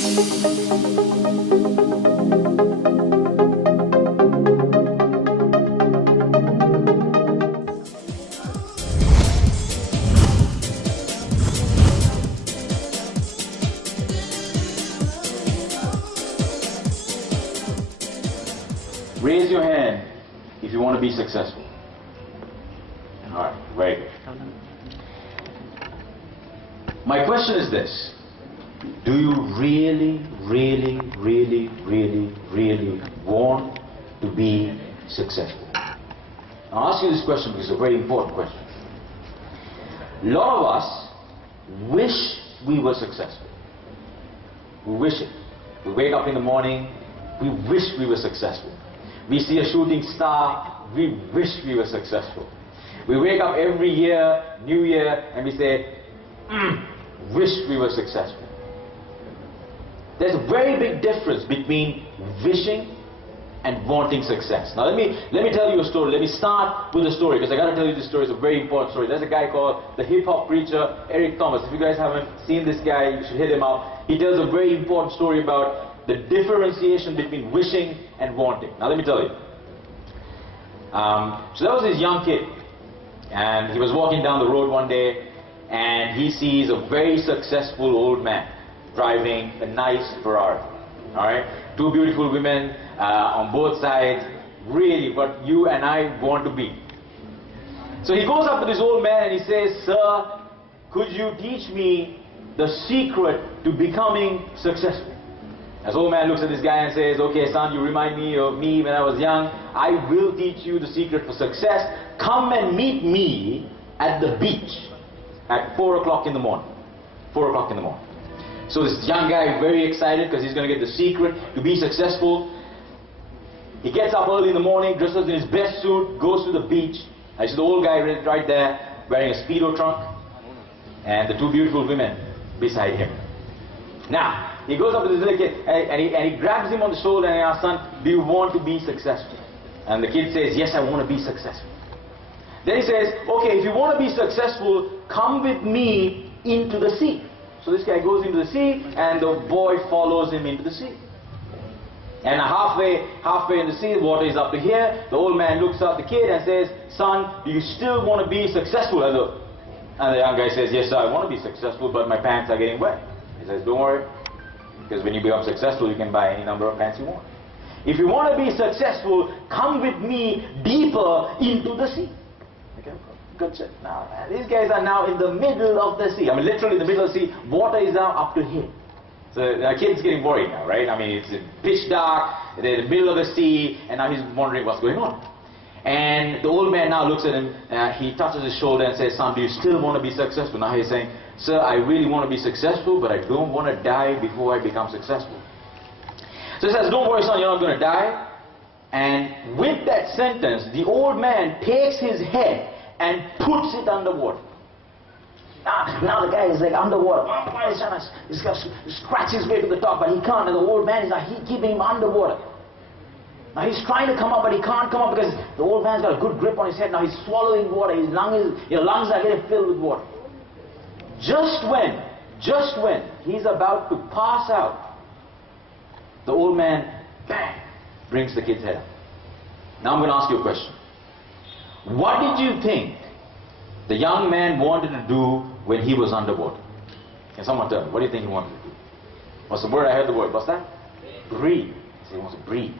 Raise your hand if you want to be successful. All right, very good. My question is this. Do you really want to be successful? I'll ask you this question because it's a very important question. A lot of us wish we were successful. We wish it. We wake up in the morning, we wish we were successful. We see a shooting star, we wish we were successful. We wake up every year, New Year, and we say, wish we were successful. There's a very big difference between wishing and wanting success. Now let me tell you a story. Let me start with a story because I got to tell you this story. It's a very important story. There's a guy called the hip-hop preacher Eric Thomas. If you guys haven't seen this guy, you should hit him up. He tells a very important story about the differentiation between wishing and wanting. Now let me tell you. So that was this young kid, and he was walking down the road one day, and he sees a very successful old man driving a nice Ferrari. All right, two beautiful women on both sides, really what you and I want to be. So he goes up to this old man and he says, "Sir, could you teach me the secret to becoming successful?" This old man looks at this guy and says, "Okay, son, you remind me of me when I was young. I will teach you the secret for success. Come and meet me at the beach at 4 o'clock in the morning." 4 o'clock in the morning. So this young guy is very excited because he's going to get the secret to be successful. He gets up early in the morning, dresses in his best suit, goes to the beach. I see the old guy right there wearing a Speedo trunk and the two beautiful women beside him. Now, he goes up to this little kid and he grabs him on the shoulder and he asks, "Son, do you want to be successful?" And the kid says, "Yes, I want to be successful." Then he says, "Okay, if you want to be successful, come with me into the sea." So this guy goes into the sea and the boy follows him into the sea. And halfway in the sea, the water is up to here. The old man looks at the kid and says, "Son, do you still want to be successful?" And the young guy says, "Yes, sir, I want to be successful, but my pants are getting wet." He says, "Don't worry, because when you become successful, you can buy any number of pants you want. If you want to be successful, come with me deeper into the sea." Okay, good shit. Now, these guys are now in the middle of the sea. I mean, literally in the middle of the sea. Water is now up to here. So the kid's getting worried now, right? I mean, it's pitch dark, they're in the middle of the sea, and now he's wondering what's going on. And the old man now looks at him, he touches his shoulder and says, "Son, do you still want to be successful?" Now he's saying, "Sir, I really want to be successful, but I don't want to die before I become successful." So he says, "Don't worry, son, you're not going to die." And with that sentence, the old man takes his head and puts it underwater. Now the guy is like underwater. He's got to scratch his way to the top, but he can't. And the old man is keeping him underwater. Now he's trying to come up, but he can't come up because the old man's got a good grip on his head. Now he's swallowing water. His lungs are getting filled with water. Just when he's about to pass out, the old man, bang, brings the kid's head up. Now I'm going to ask you a question. What did you think the young man wanted to do when he was underwater? Can someone tell me? What do you think he wanted to do? What's the word? I heard the word. What's that? Breathe. So he wants to breathe.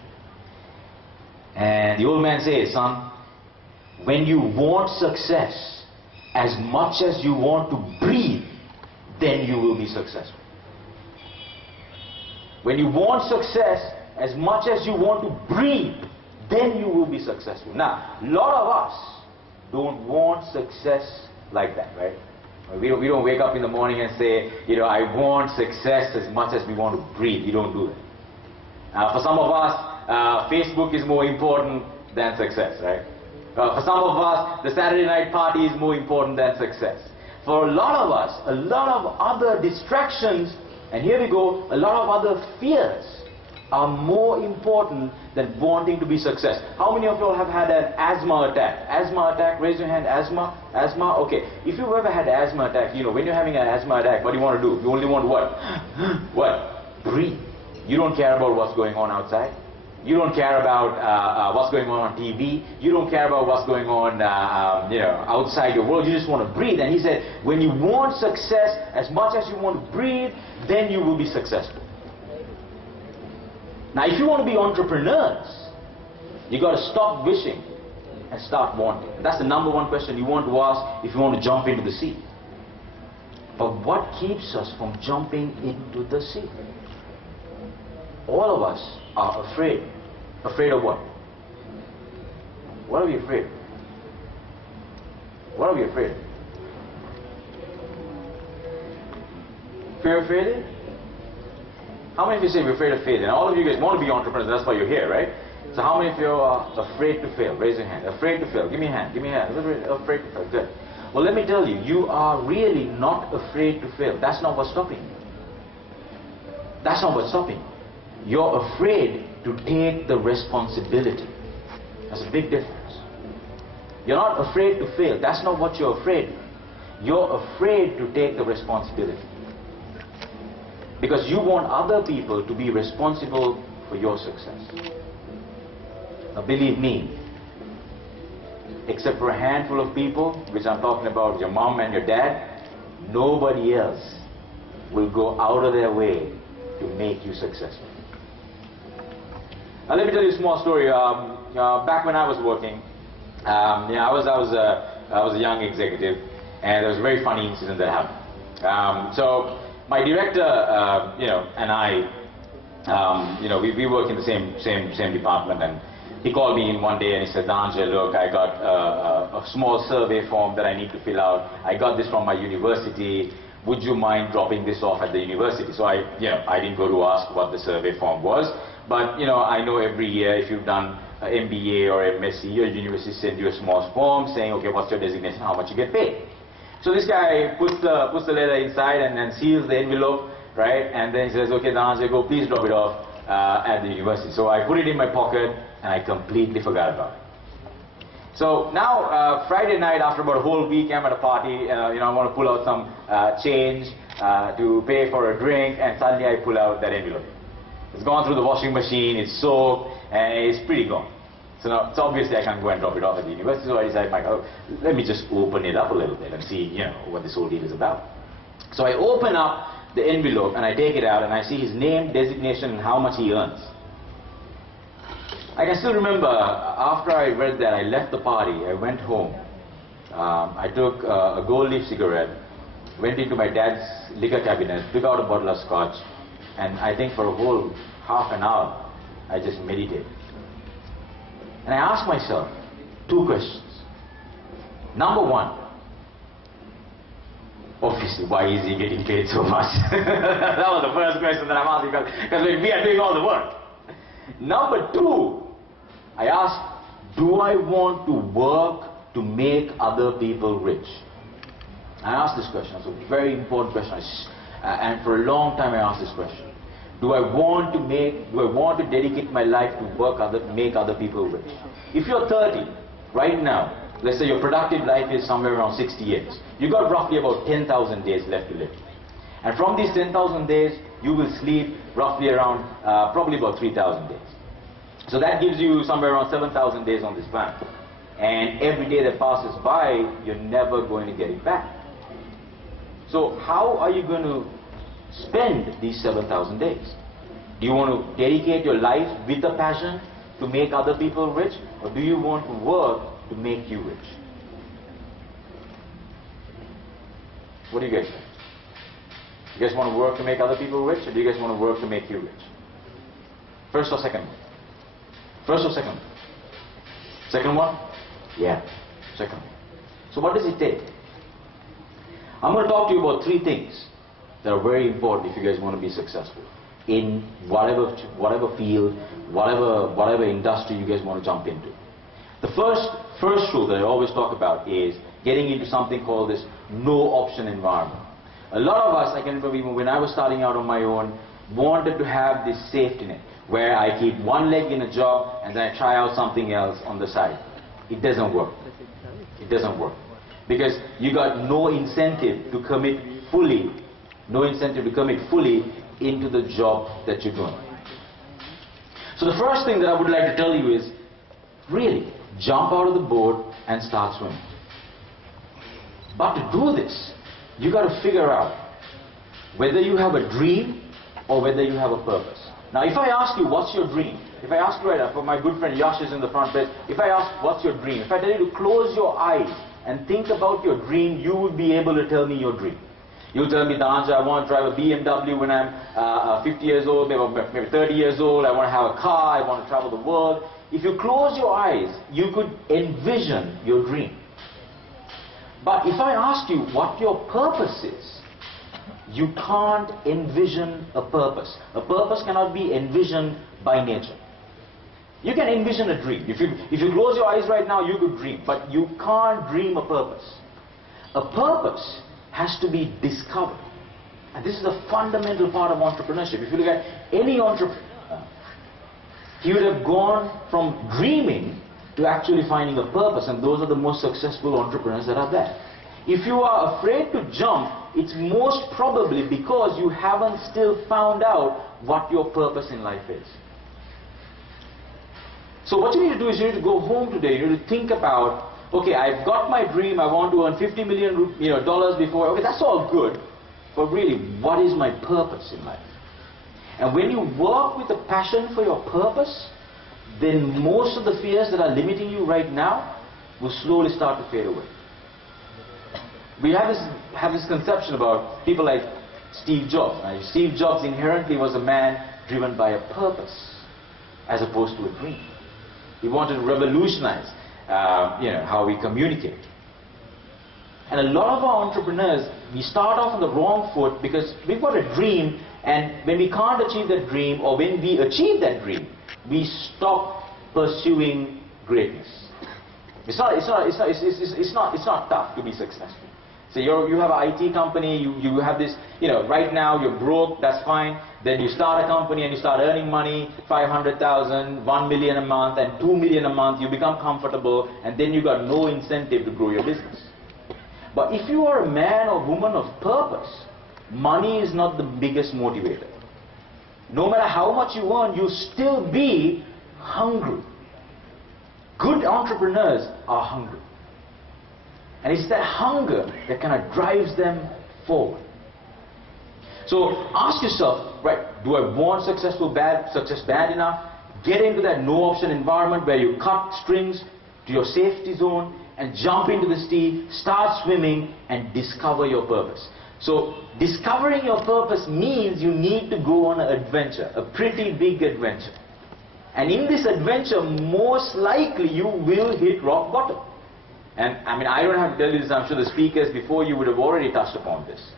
And the old man says, "Son, when you want success as much as you want to breathe, then you will be successful." When you want success as much as you want to breathe, then you will be successful. Now, a lot of us don't want success like that, right? We don't wake up in the morning and say, "I want success as much as we want to breathe." We don't do that. For some of us, Facebook is more important than success, right? For some of us, the Saturday night party is more important than success. For a lot of us, a lot of other distractions, and here we go, a lot of other fears are more important than wanting to be success. How many of you have had an asthma attack? Asthma attack, raise your hand. Asthma? Okay. If you've ever had an asthma attack, when you're having an asthma attack, what do you want to do? You only want what? What? breathe. You don't care about what's going on outside. You don't care about what's going on TV. You don't care about what's going on outside your world. You just want to breathe. And he said, when you want success as much as you want to breathe, then you will be successful. Now, if you want to be entrepreneurs, you got to stop wishing and start wanting. And that's the number one question you want to ask if you want to jump into the sea. But what keeps us from jumping into the sea? All of us are afraid. Afraid of what? What are we afraid of? What are we afraid of? Fear of failure? How many of you say we're afraid of failure? And all of you guys want to be entrepreneurs, that's why you're here, right? So how many of you are afraid to fail? Raise your hand. Afraid to fail. Give me a hand. Give me a hand. Afraid to fail. Good. Well, let me tell you, you are really not afraid to fail. That's not what's stopping you. That's not what's stopping you. You're afraid to take the responsibility. That's a big difference. You're not afraid to fail. That's not what you're afraid of. You're afraid to take the responsibility. Because you want other people to be responsible for your success. Now believe me, except for a handful of people, which I'm talking about your mom and your dad, nobody else will go out of their way to make you successful. Now let me tell you a small story. Back when I was working, I was a young executive, and there was a very funny incident that happened. So my director, and I, we work in the same department, and he called me in one day and he said, Dananjaya, look, I got a small survey form that I need to fill out. I got this from my university. Would you mind dropping this off at the university? So I didn't go to ask what the survey form was, but I know every year if you've done an MBA or MSc, your university sends you a small form saying, okay, what's your designation, how much you get paid. So this guy puts the letter inside and then seals the envelope, right? And then he says, okay, Dananjaya, go, please drop it off at the university. So I put it in my pocket and I completely forgot about it. So now, Friday night, after about a whole week, I'm at a party, I want to pull out some change to pay for a drink, and suddenly I pull out that envelope. It's gone through the washing machine, it's soaked, and it's pretty gone. So now, obviously I can't go and drop it off at the university, so I decided, let me just open it up a little bit and see, what this whole deal is about. So I open up the envelope and I take it out and I see his name, designation, and how much he earns. I can still remember, after I read that, I left the party, I went home, I took a gold leaf cigarette, went into my dad's liquor cabinet, took out a bottle of scotch, and I think for a whole half an hour, I just meditated. And I asked myself two questions. Number one, obviously, why is he getting paid so much? That was the first question that I'm asking, because we are doing all the work. Number two, I asked, do I want to work to make other people rich? I asked this question. It's a very important question, and for a long time I asked this question. Do I want to dedicate my life to make other people rich? If you're 30 right now, let's say your productive life is somewhere around 60 years. You got roughly about 10,000 days left to live. And from these 10,000 days, you will sleep roughly around probably about 3,000 days. So that gives you somewhere around 7,000 days on this planet. And every day that passes by, you're never going to get it back. So how are you going to spend these 7,000 days? Do you want to dedicate your life with a passion to make other people rich? Or do you want to work to make you rich? What do you guys think? You guys want to work to make other people rich, or do you guys want to work to make you rich? First or second one? First or second one? Second one? Yeah, second one. So what does it take? I'm going to talk to you about three things that are very important if you guys want to be successful in whatever field, whatever industry you guys want to jump into. The first rule that I always talk about is getting into something called this no-option environment. A lot of us, I can remember even when I was starting out on my own, wanted to have this safety net where I keep one leg in a job and then I try out something else on the side. It doesn't work. It doesn't work. Because you got no incentive to commit fully no incentive to commit fully into the job that you're doing. So the first thing that I would like to tell you is, really, jump out of the boat and start swimming. But to do this, you got to figure out whether you have a dream or whether you have a purpose. Now, if I ask you, what's your dream? If I ask you right now, for my good friend Yash is in the front place, if I ask, what's your dream? If I tell you to close your eyes and think about your dream, you would be able to tell me your dream. You'll tell me, Dananjaya, I want to drive a BMW when I'm 50 years old, maybe 30 years old. I want to have a car. I want to travel the world. If you close your eyes, you could envision your dream. But if I ask you what your purpose is, you can't envision a purpose. A purpose cannot be envisioned by nature. You can envision a dream. If you close your eyes right now, you could dream. But you can't dream a purpose. A purpose has to be discovered. And this is a fundamental part of entrepreneurship. If you look at any entrepreneur, he would have gone from dreaming to actually finding a purpose, and those are the most successful entrepreneurs that are there. If you are afraid to jump, it's most probably because you haven't still found out what your purpose in life is. So what you need to do is you need to go home today, you need to think about, okay, I've got my dream, I want to earn $50 million dollars before, okay, that's all good, but really, what is my purpose in life? And when you work with a passion for your purpose, then most of the fears that are limiting you right now will slowly start to fade away. We have this conception about people like Steve Jobs. Now, Steve Jobs inherently was a man driven by a purpose as opposed to a dream. He wanted to revolutionize how we communicate. And a lot of our entrepreneurs, we start off on the wrong foot because we've got a dream, and when we can't achieve that dream, or when we achieve that dream, we stop pursuing greatness. It's not tough to be successful. So you have an IT company, you have this, right now you're broke, that's fine. Then you start a company and you start earning money, 500,000, 1 million a month, and 2 million a month. You become comfortable, and then you got no incentive to grow your business. But if you are a man or woman of purpose, money is not the biggest motivator. No matter how much you earn, you'll still be hungry. Good entrepreneurs are hungry. And it's that hunger that kind of drives them forward. So ask yourself, right, do I want success bad enough? Get into that no-option environment where you cut strings to your safety zone and jump into the sea, start swimming, and discover your purpose. So discovering your purpose means you need to go on an adventure, a pretty big adventure. And in this adventure, most likely you will hit rock bottom. And I don't have to tell you this, I'm sure the speakers before you would have already touched upon this.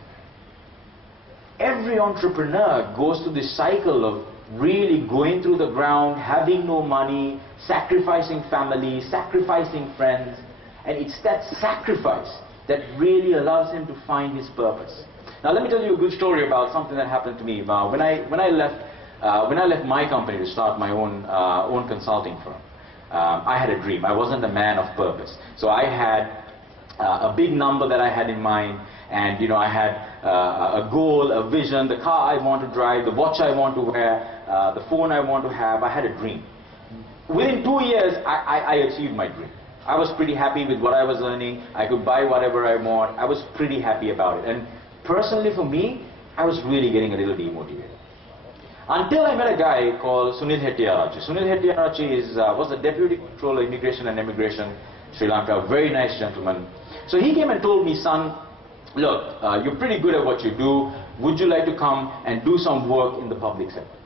Every entrepreneur goes through this cycle of really going through the ground, having no money, sacrificing family, sacrificing friends. And it's that sacrifice that really allows him to find his purpose. Now let me tell you a good story about something that happened to me. When I left my company to start my own consulting firm, I had a dream. I wasn't a man of purpose. So I had a big number that I had in mind, and I had a goal, a vision, the car I want to drive, the watch I want to wear, the phone I want to have. I had a dream. Within 2 years, I achieved my dream. I was pretty happy with what I was earning. I could buy whatever I want. I was pretty happy about it. And personally for me, I was really getting a little demotivated. Until I met a guy called Hettiarachchi. Hettiarachchi was the Deputy Controller, Immigration and Immigration, Sri Lanka, a very nice gentleman. So he came and told me, son, look, you're pretty good at what you do. Would you like to come and do some work in the public sector?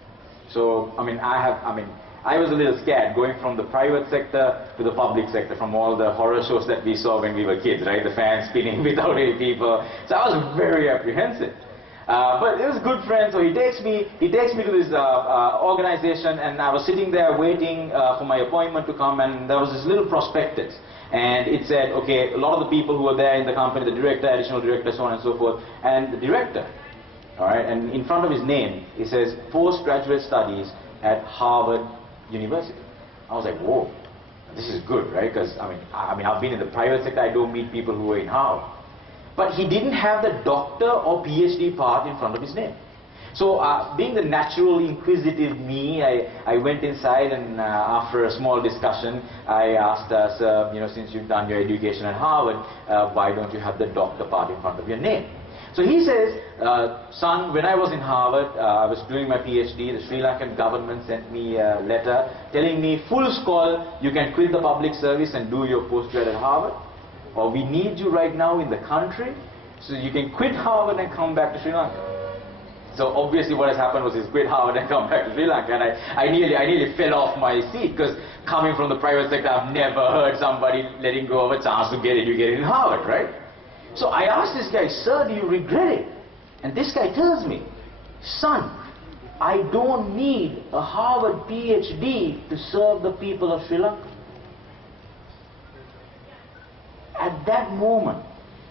So, I was a little scared going from the private sector to the public sector, from all the horror shows that we saw when we were kids, right? The fans spinning without any people. So I was very apprehensive. But it was a good friend, so he takes me to this organization, and I was sitting there waiting for my appointment to come, and there was this little prospectus. And it said, okay, a lot of the people who were there in the company, the director, additional director, so on and so forth, and the director, all right, and in front of his name, it says postgraduate studies at Harvard University. I was like, whoa, this is good, right? Because I've been in the private sector, I don't meet people who are in Harvard. but he didn't have the doctor or PhD part in front of his name. So being the naturally inquisitive me, I went inside, and after a small discussion, I asked, sir, since you've done your education at Harvard, why don't you have the doctor part in front of your name? So he says, son, when I was in Harvard, I was doing my PhD, the Sri Lankan government sent me a letter telling me, full scroll, you can quit the public service and do your postgrad at Harvard, or we need you right now in the country, so you can quit Harvard and come back to Sri Lanka. So obviously what has happened was he's quit Harvard and come back to Sri Lanka, and I nearly fell off my seat, because coming from the private sector, I've never heard somebody letting go of a chance to get educated in Harvard, right? So I asked this guy, sir, do you regret it? And this guy tells me, son, I don't need a Harvard PhD to serve the people of Sri Lanka. At that moment,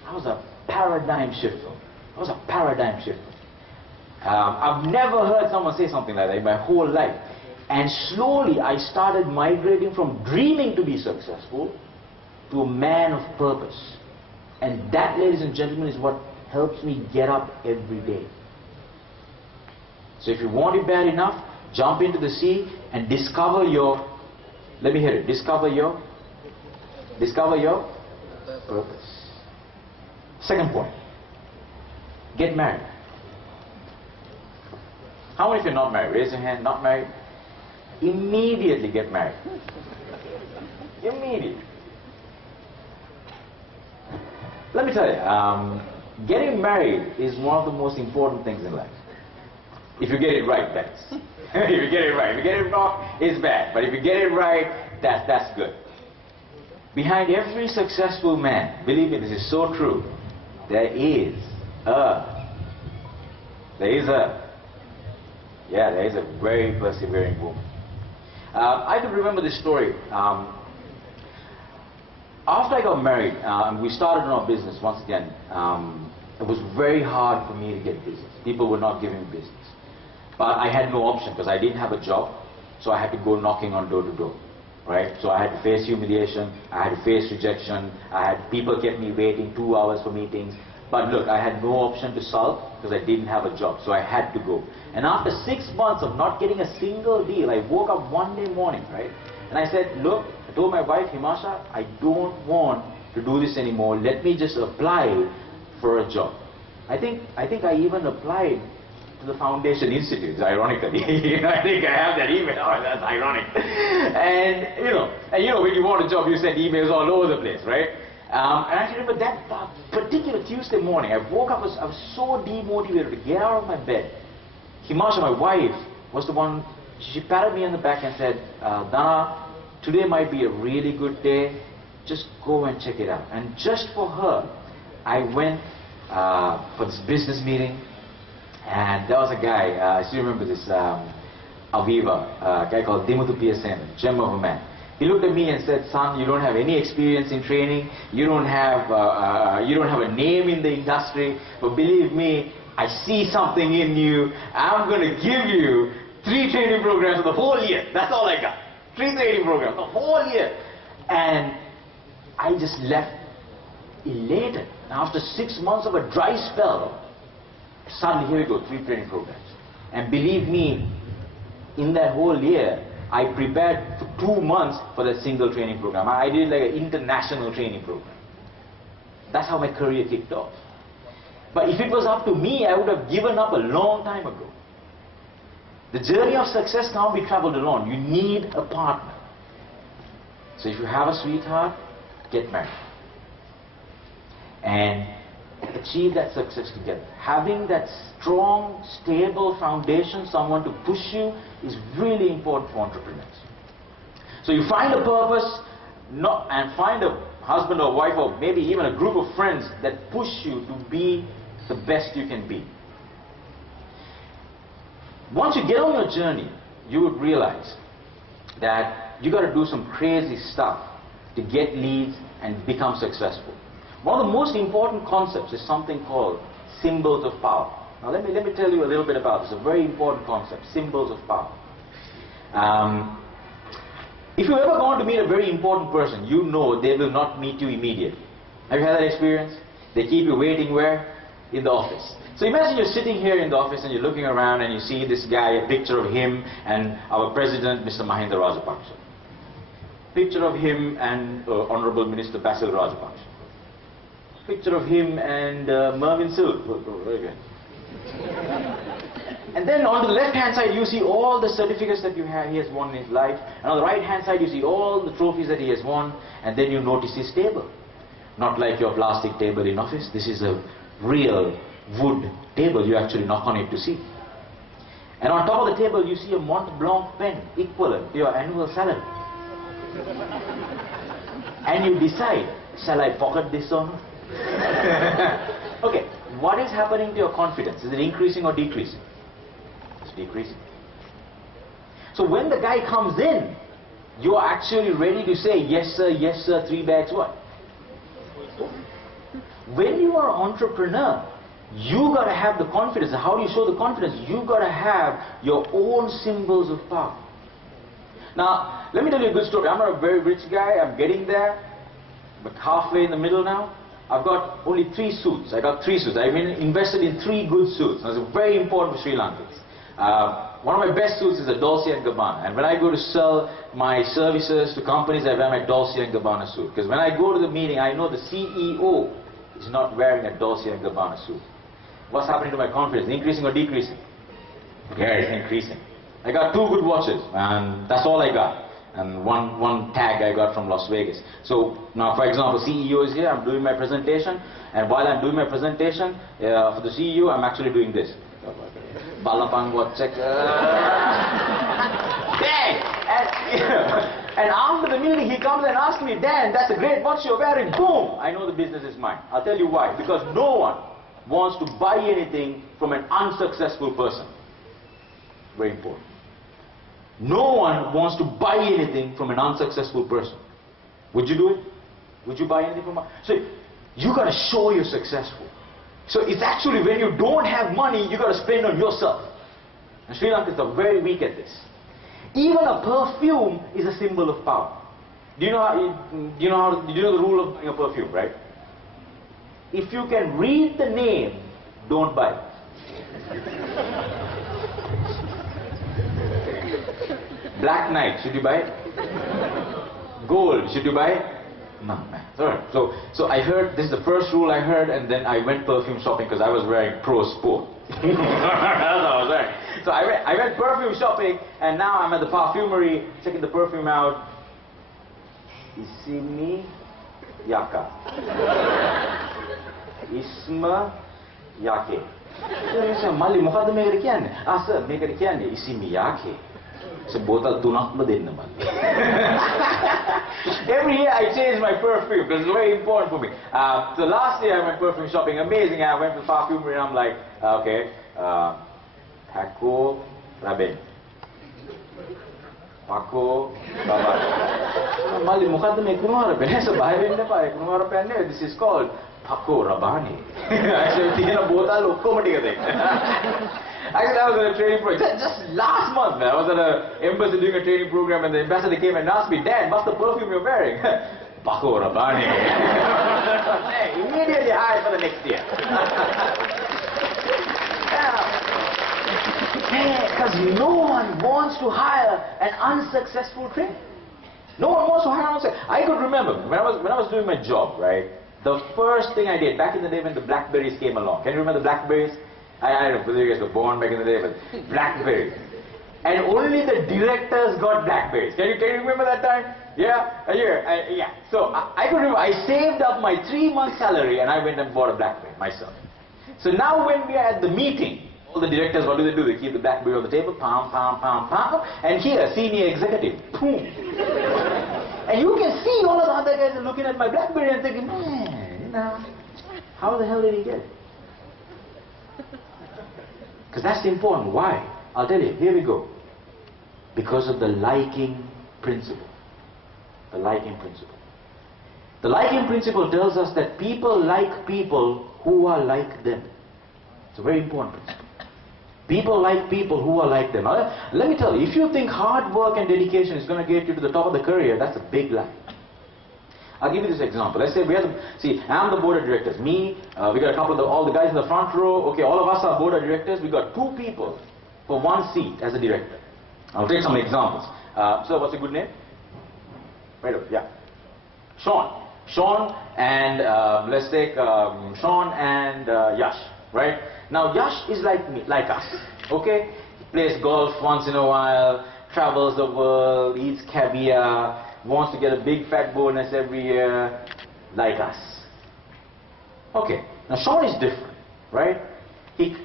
that was a paradigm shift. It was a paradigm shift. I've never heard someone say something like that in my whole life. And slowly I started migrating from dreaming to be successful to a man of purpose. And that, ladies and gentlemen, is what helps me get up every day. So if you want it bad enough, jump into the sea and discover your, let me hear it, discover your purpose. Second point, get married. How many of you are not married? Raise your hand. Not married? Immediately get married. Immediately. Let me tell you, getting married is one of the most important things in life. If you get it right, that's. If you get it right. If you get it wrong, it's bad. But if you get it right, that's good. Behind every successful man, believe me, this is so true, there is a very persevering woman. I can remember this story. After I got married, we started on our business once again. It was very hard for me to get business. People were not giving me business. But I had no option, because I didn't have a job, so I had to go knocking on door to door. Right? So I had to face humiliation, I had to face rejection, people kept me waiting 2 hours for meetings. But look, I had no option to sulk, because I didn't have a job, so I had to go. And after 6 months of not getting a single deal, I woke up one day morning, right? And I said, look, I told my wife, Himasha, I don't want to do this anymore. Let me just apply for a job. I think I even applied to the Foundation Institute, ironically. I think I have that email. Oh, that's ironic. And when you want a job, you send emails all over the place, right? And I remember that particular Tuesday morning, I woke up, I was so demotivated to get out of my bed. Himasha, my wife, was the one, she patted me on the back and said, Dana, today might be a really good day, just go and check it out. And just for her, I went for this business meeting, and there was a guy, I still remember this, Aviva, a guy called Dimuthu PSN, gem of a man. He looked at me and said, son, you don't have any experience in training, you don't have a name in the industry, but believe me, I see something in you. I'm going to give you 3 training programs for the whole year. That's all I got. 3 training programs, the whole year. And I just left elated. And after 6 months of a dry spell, suddenly here we go, 3 training programs. And believe me, in that whole year, I prepared for 2 months for that single training program. I did like an international training program. That's how my career kicked off. But if it was up to me, I would have given up a long time ago. The journey of success can't be traveled alone. You need a partner. So if you have a sweetheart, get married. And achieve that success together. Having that strong, stable foundation, someone to push you, is really important for entrepreneurs. So you find a purpose, and find a husband or wife, or maybe even a group of friends that push you to be the best you can be. Once you get on your journey, you would realize that you got to do some crazy stuff to get leads and become successful. One of the most important concepts is something called symbols of power. Now let me tell you a little bit about this. It's a very important concept, symbols of power. If you've ever gone to meet a very important person, you know they will not meet you immediately. Have you had that experience? They keep you waiting where? In the office. So imagine you're sitting here in the office and you're looking around and you see this guy, a picture of him and our president, Mr. Mahinda Rajapaksa. Picture of him and Honorable Minister Basil Rajapaksa. Picture of him and Mervyn Silk. Very good. And then on the left-hand side, you see all the certificates that he has won in his life. And on the right-hand side, you see all the trophies that he has won. And then you notice his table. Not like your plastic table in office. This is a real wood table. You actually knock on it to see. And on top of the table, you see a Mont Blanc pen equivalent to your annual salary. And you decide, shall I pocket this or not? Okay, what is happening to your confidence? Is it increasing or decreasing? It's decreasing. So when the guy comes in, you are actually ready to say, yes sir, 3 bags what? When you are an entrepreneur, you got to have the confidence. How do you show the confidence? You got to have your own symbols of power. Now, let me tell you a good story. I'm not a very rich guy. I'm getting there, but halfway in the middle now. I've got only 3 suits. I got 3 suits. I've been invested in 3 good suits. That's very important for Sri Lankans. One of my best suits is a Dolce & Gabbana. And when I go to sell my services to companies, I wear my Dolce & Gabbana suit. Because when I go to the meeting, I know the CEO is not wearing a Dolce & Gabbana suit. What's happening to my confidence? Increasing or decreasing? Yeah, it's increasing. I got 2 good watches, and that's all I got. And one tag I got from Las Vegas. So now, for example, CEO is here, I'm doing my presentation, and while I'm doing my presentation, for the CEO, I'm actually doing this. Balapang what check. Dan! And after the meeting, he comes and asks me, Dan, that's a great watch you're wearing. Boom! I know the business is mine. I'll tell you why. Because no one wants to buy anything from an unsuccessful person. Very important. No one wants to buy anything from an unsuccessful person. Would you do it? Would you buy anything from a... So, you got to show you're successful. So, it's actually when you don't have money, you got to spend on yourself. And Sri Lankans are very weak at this. Even a perfume is a symbol of power. Do you know the rule of buying a perfume, right? If you can read the name, don't buy it. Black Knight, should you buy it? Gold, should you buy it? No, man. Sorry. So I heard, this is the first rule I heard, and then I went perfume shopping because I was wearing Pro Sport. That's what I was wearing. So I went perfume shopping, and now I'm at the perfumery, checking the perfume out. Isimi Yaka. Isma Yake. So Mali, මොකද්ද මේකට කියන්නේ? sir, මේකට කියන්නේ Isimi Yake. So bottle tunakma denna mali. Every year I change my perfume because it's very important for me. So last year I went perfume shopping, amazing. I went to the perfumery and I'm like, okay, Paco Raben. Paco Raben. Mali මොකද්ද මේ කුණුහරුප? නේද බය වෙන්න එපා. ඒ කුණුහරුප නෙවෙයි. This is called Paco Rabanne. Actually තියෙන බෝතල් ඔක්කොම ටික දෙන්න. Actually, I was at a training program just last month, man. I was at an embassy doing a training program, and the ambassador came and asked me, Dan, what's the perfume you're wearing? Paco Rabanne. Immediately hired for the next year. Because no one wants to hire an unsuccessful trainer. No one wants to hire an unsuccessful. I could remember when I was doing my job, right? The first thing I did back in the day when the Blackberries came along. Can you remember the Blackberries? I don't know whether you guys were born back in the day, but Blackberries. And only the directors got Blackberries. Can you remember that time? Yeah? Yeah. So I could remember, I saved up my 3-month salary and I went and bought a Blackberry myself. So now when we are at the meeting, all the directors, what do? They keep the Blackberry on the table, pound, pound, pound, pound, and here, senior executive, boom. And you can see all of the other guys are looking at my Blackberry and thinking, man, how the hell did he get it? Because that's important. Why? I'll tell you. Here we go. Because of the liking principle. The liking principle. The liking principle tells us that people like people who are like them. It's a very important principle. People like people who are like them. Let me tell you, if you think hard work and dedication is going to get you to the top of the career, that's a big lie. I'll give you this example. Let's say we have, see, I'm the board of directors. Me, we got a couple of all the guys in the front row. Okay, all of us are board of directors. We got 2 people for 1 seat as a director. I'll take some examples. So what's your good name? Right over, yeah. Sean. Sean and let's take Sean and Yash, right? Now Yash is like me, like us, okay? He plays golf once in a while, travels the world, eats caviar, wants to get a big fat bonus every year, like us. Okay, now Sean is different, right? He's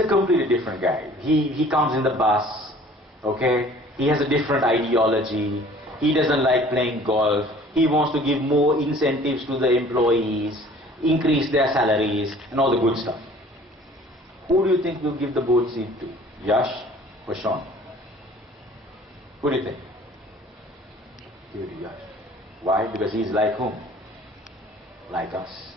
a completely different guy. He comes in the bus, okay? He has a different ideology. He doesn't like playing golf. He wants to give more incentives to the employees, increase their salaries, and all the good stuff. Who do you think will give the board seat to? Yash or Sean? Who do you think? Give it to Yash. Why? Because he's like whom? Like us.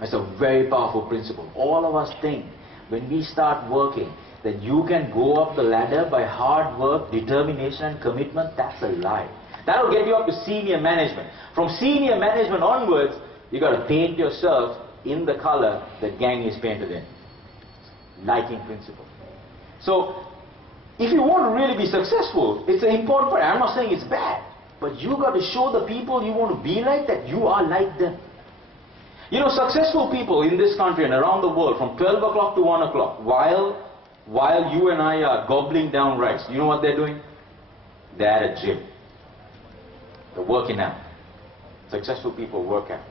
It's a very powerful principle. All of us think when we start working that you can go up the ladder by hard work, determination and commitment. That's a lie. That will get you up to senior management. From senior management onwards, you got to paint yourself in the color that gang is painted in. Liking principle. So, if you want to really be successful, it's an important part. I'm not saying it's bad, but you got to show the people you want to be like that you are like them. You know, successful people in this country and around the world from 12 o'clock to 1 o'clock, while you and I are gobbling down rice, you know what they're doing? They're at a gym. They're working out. Successful people work out.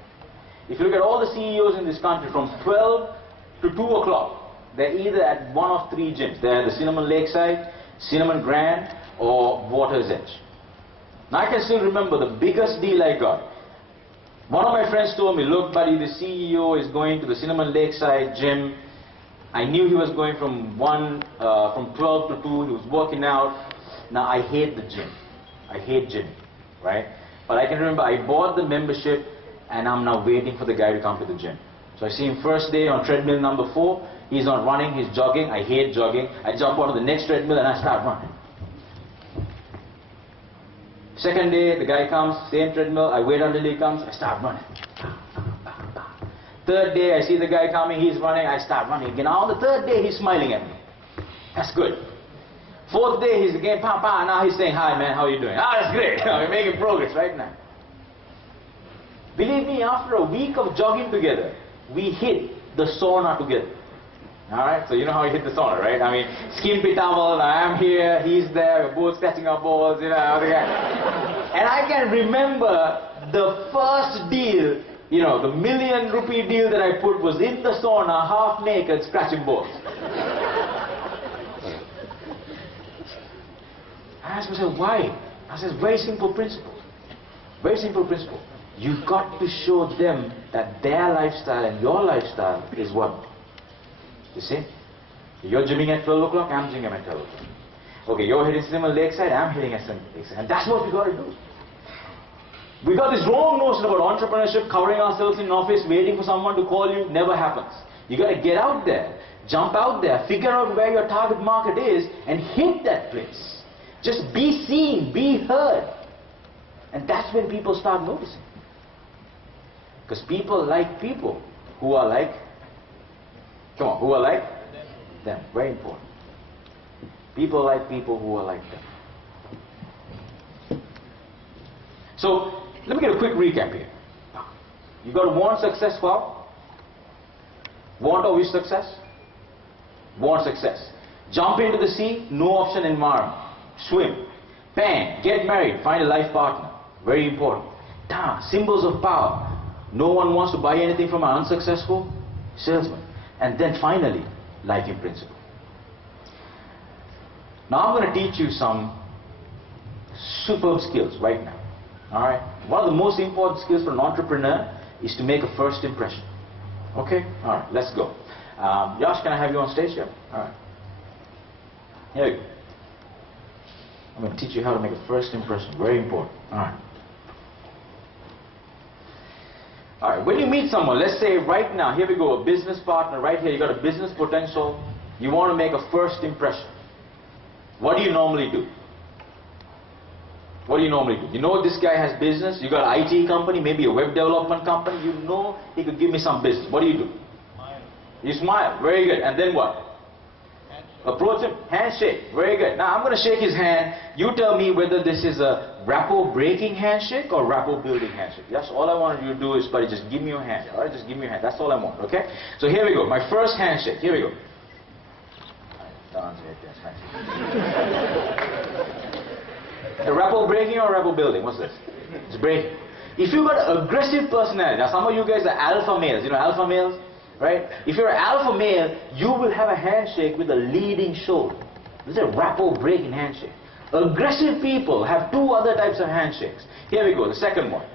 If you look at all the CEOs in this country from 12 to 2 o'clock, they're either at one of 3 gyms. They're at the Cinnamon Lakeside, Cinnamon Grand, or Water's Edge. Now I can still remember the biggest deal I got. One of my friends told me, look buddy, the CEO is going to the Cinnamon Lakeside gym. I knew he was going from 12 to 2, he was working out. Now I hate the gym. I hate gym, right? But I can remember I bought the membership and I'm now waiting for the guy to come to the gym. So I see him first day on treadmill number 4. He's not running, he's jogging. I hate jogging. I jump onto the next treadmill and I start running. Second day, the guy comes, same treadmill. I wait until he comes, I start running. Third day, I see the guy coming, he's running, I start running again. Now on the third day, he's smiling at me. That's good. Fourth day, he's again, now he's saying, hi man, how are you doing? Ah, that's great. We're making progress right now. Believe me, after a week of jogging together, we hit the sauna together. Alright, so you know how you hit the sauna, right? I mean, skimpy towel, I'm here, he's there, we're both scratching our balls, you know. And I can remember the first deal, you know, the million rupee deal that I put was in the sauna, half naked, scratching balls. I asked myself, why? I said, very simple principle. Very simple principle. You've got to show them that their lifestyle and your lifestyle is one. You see? You're gymming at 12 o'clock, I'm gymming at 12 o'clock. Okay, you're hitting Cinnamon Lakeside, I'm hitting at Cinnamon Lakeside. And that's what we got to do. We got this wrong notion about entrepreneurship, covering ourselves in an office, waiting for someone to call you. Never happens. You got to get out there, jump out there, figure out where your target market is, and hit that place. Just be seen, be heard. And that's when people start noticing. Because people like people who are like, come on, who are like them. Very important. People like people who are like them. So, let me get a quick recap here. You got to want success for? Want or wish success? Want success. Jump into the sea, no option environment. Swim. Bang, get married, find a life partner. Very important. Symbols of power. No one wants to buy anything from an unsuccessful salesman. And then finally, liking principle. Now I'm going to teach you some superb skills right now. Alright? One of the most important skills for an entrepreneur is to make a first impression. Okay? Alright, let's go. Yash, can I have you on stage here? Alright. Here you go. I'm going to teach you how to make a first impression. Very important. Alright. Alright, when you meet someone, let's say right now, here we go, a business partner, right here, you got a business potential, you want to make a first impression. What do you normally do? What do you normally do? You know this guy has business, you got an IT company, maybe a web development company, you know he could give me some business. What do you do? Smile. You smile, very good. And then what? Approach him, handshake, very good. Now I'm going to shake his hand. You tell me whether this is a rapport breaking handshake or rapport building handshake. That's all I want you to do is, buddy, just give me your hand. Alright, just give me your hand. That's all I want, okay? So here we go. My first handshake. Here we go. A rapport breaking or rapport building? What's this? It's breaking. If you've got an aggressive personality, now some of you guys are alpha males. You know alpha males? Right? If you're an alpha male, you will have a handshake with a leading shoulder. This is a rapport breaking handshake. Aggressive people have two other types of handshakes. Here we go, the second one.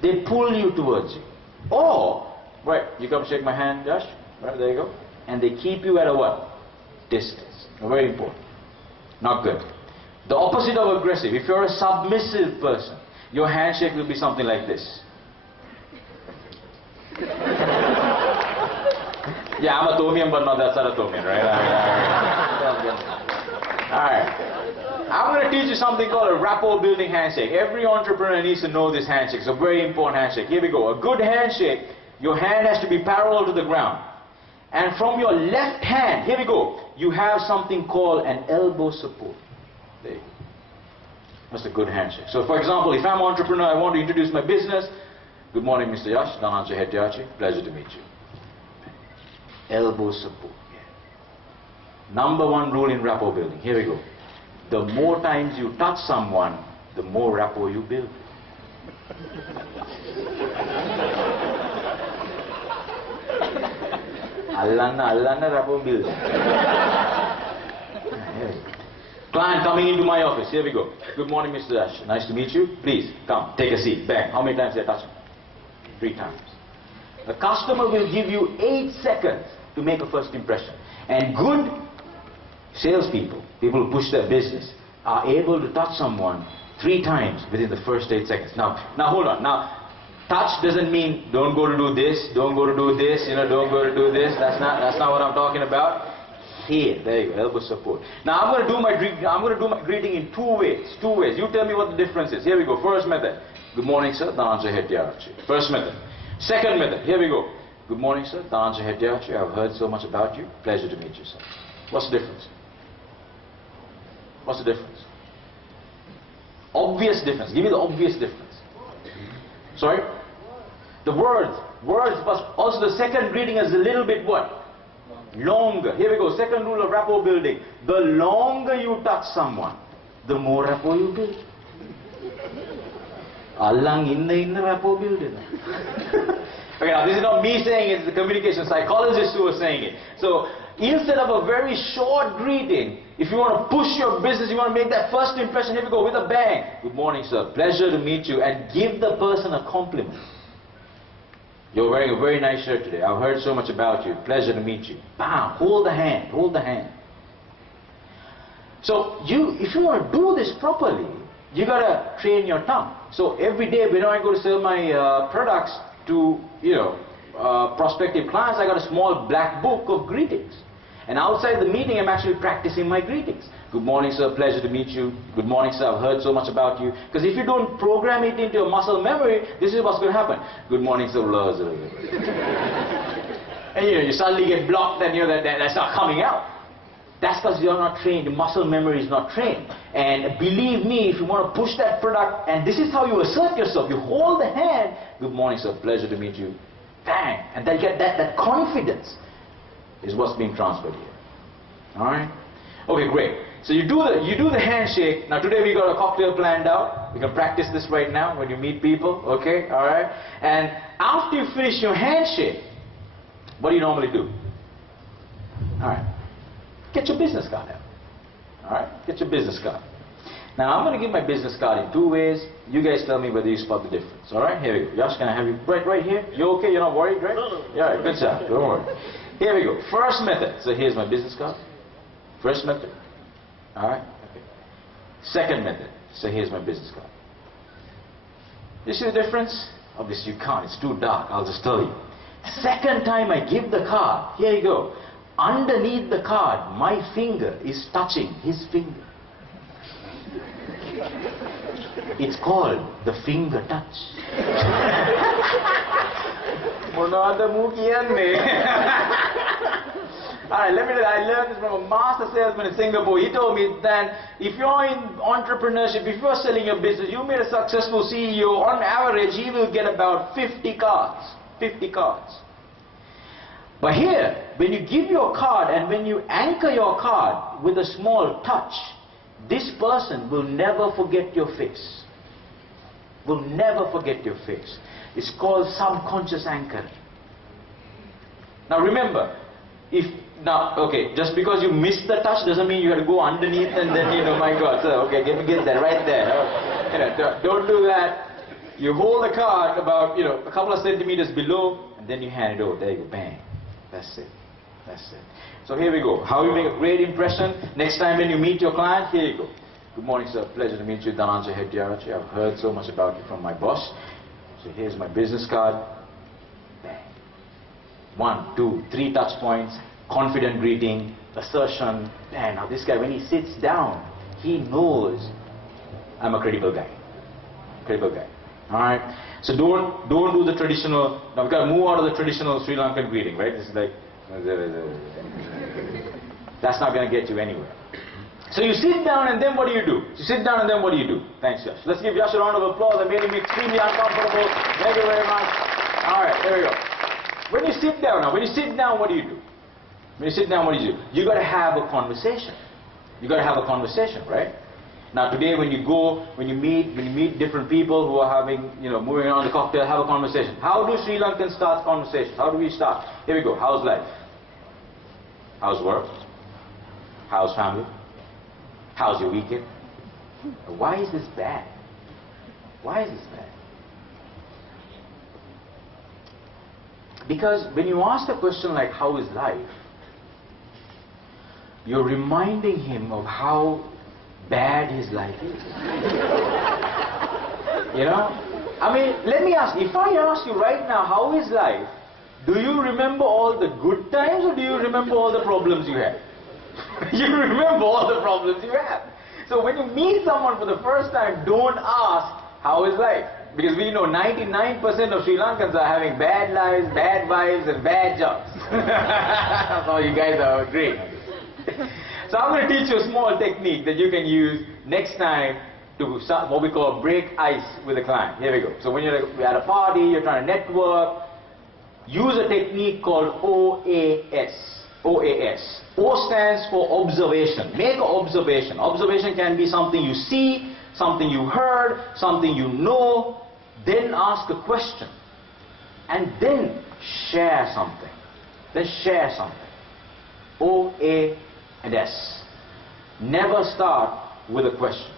They pull you towards you. Or, right, you come shake my hand, Josh. Right, there you go. And they keep you at a what? Distance. Very important. Not good. The opposite of aggressive. If you're a submissive person, your handshake will be something like this. Yeah, I'm a Tomian, but not that sort of Tomian, right? Alright. I'm going to teach you something called a rapport building handshake. Every entrepreneur needs to know this handshake. It's a very important handshake. Here we go. A good handshake, your hand has to be parallel to the ground. And from your left hand, here we go, you have something called an elbow support. There you go. That's a good handshake. So for example, if I'm an entrepreneur, I want to introduce my business. Good morning, Mr. Yash. Dananjaya, Hettiarachchi. Pleasure to meet you. Elbow support. Number one rule in rapport building. Here we go. The more times you touch someone, the more rapport you build. Allanna rapport build. Client coming into my office. Here we go. Good morning, Mr. Yash. Nice to meet you. Please come, take a seat. Bang. How many times did I touch him? 3 times. The customer will give you 8 seconds to make a first impression. And good salespeople, people who push their business, are able to touch someone 3 times within the first 8 seconds. Now hold on. Now, touch doesn't mean don't go to do this, don't go to do this, don't go to do this. That's not what I'm talking about. Here, there you go, elbow support. Now I'm going to do my greeting in 2 ways. 2 ways. You tell me what the difference is. Here we go. First method. Good morning, sir. Dananjaya, Hettiarachchi. First method. Second method. Here we go. Good morning, sir. Dananjaya, Hettiarachchi. I've heard so much about you. Pleasure to meet you, sir. What's the difference? What's the difference? Obvious difference. Give me the obvious difference. Sorry? The words. Words, but also the second greeting is a little bit what? Longer. Here we go. Second rule of rapport building. The longer you touch someone, the more rapport you build. Allang inna rapport building. Okay, now this is not me saying it, it's the communication psychologists who are saying it. So instead of a very short greeting, if you want to push your business, you want to make that first impression, here we go with a bang. Good morning, sir. Pleasure to meet you. And give the person a compliment. You're wearing a very nice shirt today. I've heard so much about you. Pleasure to meet you. Bam! Hold the hand. Hold the hand. So if you want to do this properly, you got to train your tongue. So every day when I go to sell my products to prospective clients, I got a small black book of greetings. And outside the meeting, I'm actually practicing my greetings. Good morning, sir. Pleasure to meet you. Good morning, sir. I've heard so much about you. Because if you don't program it into your muscle memory, this is what's going to happen. Good morning, sir. And you suddenly get blocked and that's not coming out. That's because you're not trained. Your muscle memory is not trained. And believe me, if you want to push that product, and this is how you assert yourself. You hold the hand. Good morning, sir. Pleasure to meet you. Bang. And then get that confidence is what's being transferred here. Alright? Okay, great. So you do the handshake. Now today we got a cocktail planned out. We can practice this right now when you meet people. Okay? Alright? And after you finish your handshake, what do you normally do? Alright. Get your business card out. Alright? Get your business card. Now I'm going to give my business card in 2 ways. You guys tell me whether you spot the difference. Alright? Here we go. Yash, can I have you right here? You okay? You're not worried, right? No. Yeah, good job. Don't worry. Here we go. First method. So here's my business card. First method. Alright? Okay. Second method. So here's my business card. You see the difference? Obviously you can't. It's too dark. I'll just tell you. Second time I give the card. Here you go. Underneath the card, my finger is touching his finger. It's called the finger touch. Alright, let me tell you, I learned this from a master salesman in Singapore. He told me that if you're in entrepreneurship, if you're selling your business, you made a successful CEO, on average, he will get about 50 cards. 50 cards. But here, when you give your card and when you anchor your card with a small touch, this person will never forget your face. Will never forget your face. It's called subconscious anchoring. Now remember, just because you missed the touch doesn't mean you have to go underneath and then, my God, sir, okay, get that right there. Don't do that. You hold the card about, a couple of centimeters below, and then you hand it over. There you go, bang. That's it. That's it. So here we go. How you make a great impression. Next time when you meet your client, here you go. Good morning, sir. Pleasure to meet you. Dananjaya, Hettiarachchi. I've heard so much about you from my boss. So here's my business card. Bang. 1, 2, 3 touch points. Confident greeting, assertion. Man, now this guy, when he sits down, he knows I'm a credible guy. Credible guy. Alright? So don't do the traditional, now we've got to move out of the traditional Sri Lankan greeting, right? This is like, that's not going to get you anywhere. So you sit down and then what do? You sit down and then what do you do? Thanks, Yash. Let's give Yash a round of applause. That made him extremely uncomfortable. Thank you very much. Alright, there we go. When you sit down now, what do you do? When you sit down, what do? You got to have a conversation. You got to have a conversation, right? Now today when you meet different people who are having, moving around the cocktail, have a conversation. How do Sri Lankans start conversations? How do we start? Here we go. How's life? How's work? How's family? How's your weekend? Why is this bad? Why is this bad? Because when you ask a question like, how is life? You're reminding him of how bad his life is. I mean, let me ask, if I ask you right now, how is life? Do you remember all the good times or do you remember all the problems you had? You remember all the problems you had. So when you meet someone for the first time, don't ask, how is life? Because we know 99% of Sri Lankans are having bad lives, bad wives and bad jobs. So you guys are agreeing. So I'm going to teach you a small technique that you can use next time to start what we call break ice with a client. Here we go. So when you're at a party, you're trying to network, use a technique called OAS. OAS. O stands for observation. Make an observation. Observation can be something you see, something you heard, something you know. Then ask a question. And then share something. Then share something. O-A and S. Never start with a question.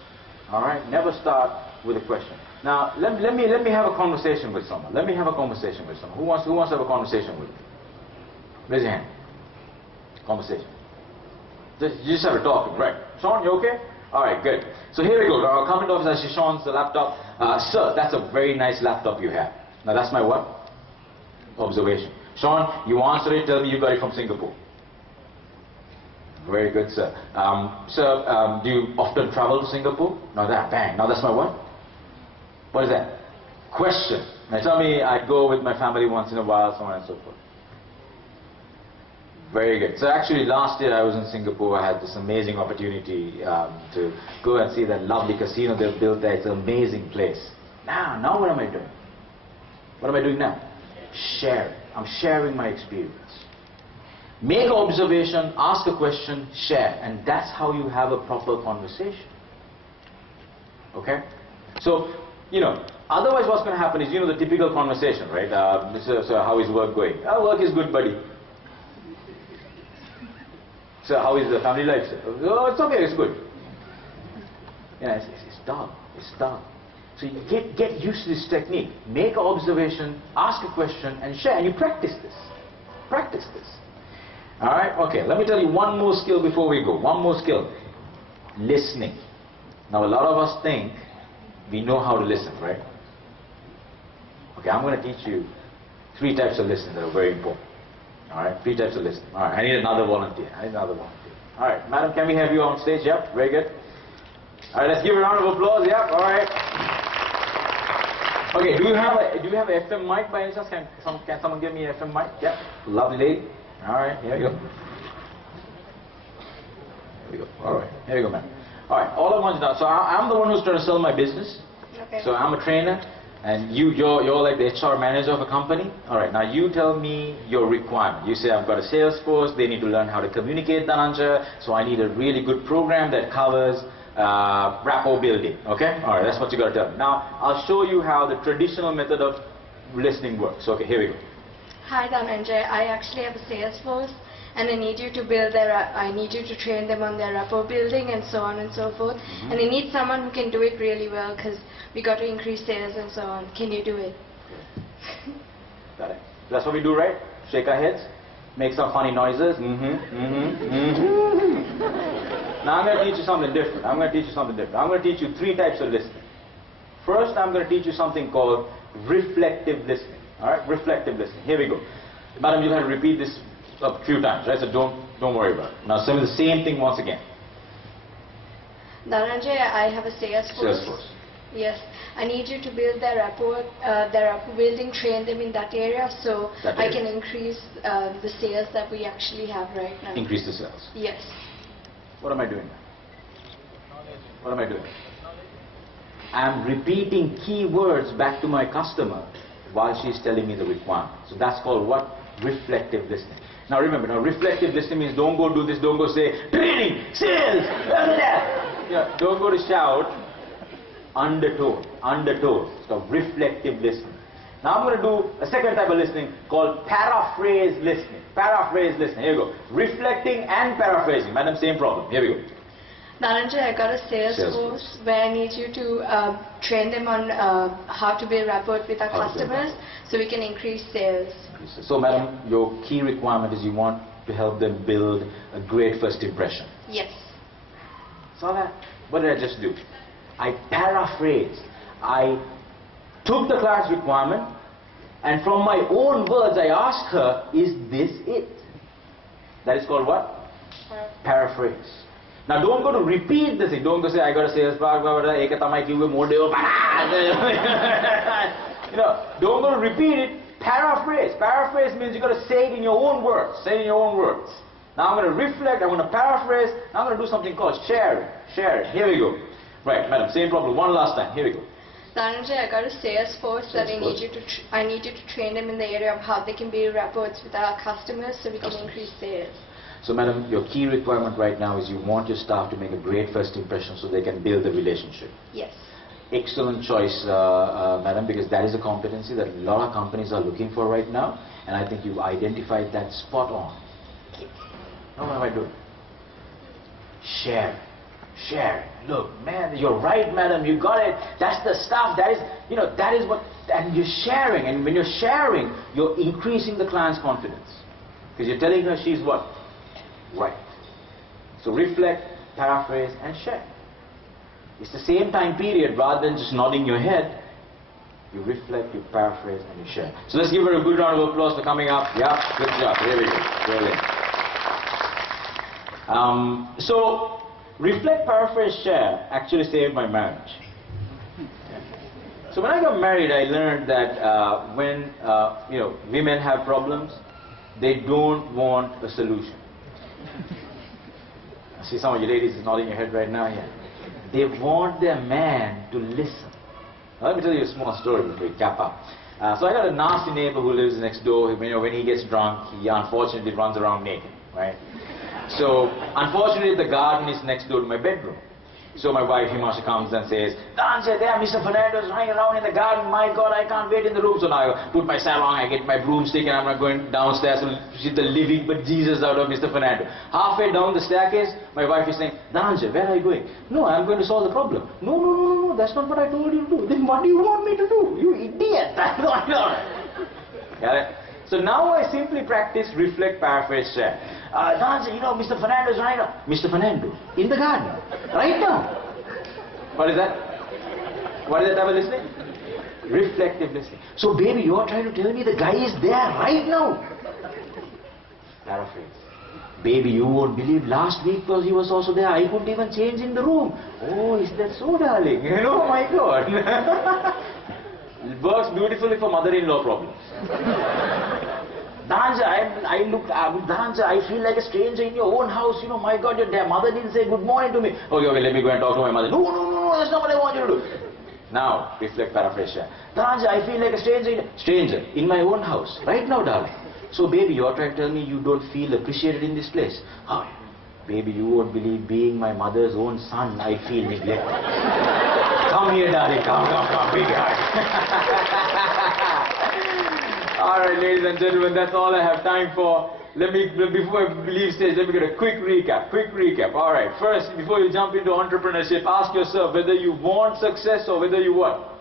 Alright? Never start with a question. Now, let me have a conversation with someone. Let me have a conversation with someone. Who wants to have a conversation with me? Raise your hand. Conversation. You just have a talk, right? Sean, you okay? Alright, good. So here we go. Our comment officer, I see Sean's laptop. Sir, that's a very nice laptop you have. Now that's my what? Observation. Sean, you answer it, tell me you got it from Singapore. Very good, sir. Sir, do you often travel to Singapore? Now that, bang. Now that's my what? What is that? Question. Now tell me I go with my family once in a while, so on and so forth. Very good. So actually last year I was in Singapore. I had this amazing opportunity to go and see that lovely casino they've built there. It's an amazing place. Now what am I doing? What am I doing now? Sharing. I'm sharing my experience. Make an observation, ask a question, share. And that's how you have a proper conversation. Okay? So, otherwise what's going to happen is, the typical conversation, right? So how is work going? Work is good, buddy. So how is the family life? Oh, it's okay, it's good. It's dull. It's dull. So you get used to this technique. Make an observation, ask a question, and share. And you practice this. Practice this. Alright? Okay, let me tell you one more skill before we go. One more skill. Listening. Now a lot of us think we know how to listen, right? Okay, I'm going to teach you 3 types of listening that are very important. Alright, 3 types of listening. Alright, I need another volunteer. Alright, madam, can we have you on stage? Yep, very good. Alright, let's give a round of applause. Yep, alright. Okay, do you have a FM mic by any chance? Can someone give me an FM mic? Yeah, lovely lady. All right, here you go. Here we go. All right, here you go, man. All right, all I want to know. So I'm the one who's trying to sell my business. Okay. So I'm a trainer, and you're like the HR manager of a company. All right, now you tell me your requirement. You say I've got a sales force. They need to learn how to communicate, Dananjaya. So I need a really good program that covers rapport building. Okay. All right, that's what you got to tell me. Now I'll show you how the traditional method of listening works. Okay, here we go. Hi Dananjaya, I actually have a sales force and I need you to train them on their rapport building and so on and so forth. And I need someone who can do it really well because we got to increase sales and so on. Can you do it? Got it. That's what we do, right? Shake our heads, make some funny noises. Now I'm going to teach you something different. I'm going to teach you 3 types of listening. First, I'm going to teach you something called reflective listening. All right, reflective listening. Here we go. Madam, you'll have to repeat this a few times, right? So don't worry about it. Now, say the same thing once again. Dananjaya, I have a sales force. Sales force. Yes, I need you to build their rapport building, train them in that area so I can increase the sales that we actually have right now. Increase the sales. Yes. What am I doing now? What am I doing? I'm repeating key words back to my customer while she's telling me the requirement. So that's called what? Reflective listening. Now remember, reflective listening means don't go do this, don't go say, training, sales, yeah, don't go to shout, undertone. So reflective listening. Now I'm going to do a second type of listening called paraphrase listening. Paraphrase listening. Here we go. Reflecting and paraphrasing. Madam, same problem. Here we go. Dananjaya, I got a sales force where I need you to train them on how to build rapport with our customers so we can increase sales. So madam, your key requirement is you want to help them build a great first impression. Yes. Saw that? What did I just do? I paraphrased. I took the client's requirement and from my own words I asked her, is this it? That is called what? Paraphrase. Now don't go to repeat this thing. Don't go say, I got a sales part, don't go to repeat it. Paraphrase. Paraphrase means you got to say it in your own words. Say it in your own words. Now I'm going to reflect, I'm going to paraphrase, now I'm going to do something called sharing. Sharing. Here we go. Right, madam, same problem. One last time. Here we go. Dananjaya, I got a sales force that I need you to train them in the area of how they can build rapports with our customers so we can increase sales. So madam, your key requirement right now is you want your staff to make a great first impression so they can build the relationship. Yes. Excellent choice, madam, because that is a competency that a lot of companies are looking for right now, and I think you've identified that spot on. Now what am I doing? Share. Share. Look, man, you're right, madam, you got it. That's the stuff. That is, that is what, and you're sharing, and when you're sharing, you're increasing the client's confidence. Because you're telling her she's what? Right. So reflect, paraphrase, and share. It's the same time period. Rather than just nodding your head, you reflect, you paraphrase, and you share. So let's give her a good round of applause for coming up. Yeah, good job. Here we go. Brilliant. So reflect, paraphrase, share actually saved my marriage. So when I got married, I learned that when women have problems, they don't want a solution. I see some of you ladies nodding your head right now. Yeah. They want their man to listen. Now, let me tell you a small story before we cap up. So I got a nasty neighbor who lives next door. When he gets drunk, he unfortunately runs around naked, right? So unfortunately, the garden is next door to my bedroom. So my wife Himasha comes and says, Dananjaya, there Mr. Fernando's running around in the garden. My God, I can't wait in the room. So now I put my sarong, I get my broomstick, and I'm not going downstairs to see the living but Jesus out of Mr. Fernando. Halfway down the staircase, my wife is saying, Dananjaya, where are you going? No, I'm going to solve the problem. No, that's not what I told you to do. Then what do you want me to do? You idiot. That's not. Got it? So now I simply practice reflect, paraphrase, share. Dananjaya, Mr. Fernando's running around. Mr. Fernando, in the garden, right now. What is that? What is that type of listening? Reflective listening. So baby, you are trying to tell me the guy is there right now. Paraphrase. Baby, you won't believe last week because he was also there. I couldn't even change in the room. Oh, is that so, darling? My God. works beautifully for mother-in-law problems. Dananjaya, I feel like a stranger in your own house. You know, my God, your mother didn't say good morning to me. Okay, let me go and talk to my mother. No, that's not what I want you to do. Now, reflect, paraphrase. Dananjaya, I feel like a stranger in my own house. Right now, darling. So, baby, you're trying to tell me you don't feel appreciated in this place. Oh, baby, you won't believe, being my mother's own son, I feel neglected. Come here, darling. Come, big hug. All right, ladies and gentlemen, that's all I have time for. Before I leave stage, let me get a quick recap. All right, first, before you jump into entrepreneurship, ask yourself whether you want success or whether you what?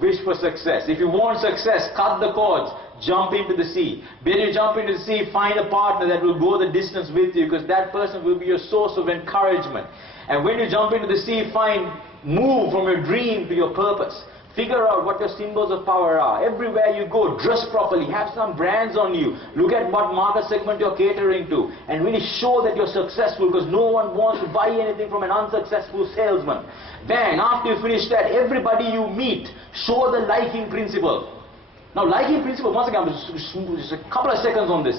Wish for success. If you want success, cut the cords, jump into the sea. When you jump into the sea, find a partner that will go the distance with you, because that person will be your source of encouragement. And when you jump into the sea, move from your dream to your purpose. Figure out what your symbols of power are. Everywhere you go, dress properly, have some brands on you. Look at what market segment you're catering to, and really show that you're successful, because no one wants to buy anything from an unsuccessful salesman. Then, after you finish that, everybody you meet, show the liking principle. Now, liking principle, once again, just a couple of seconds on this.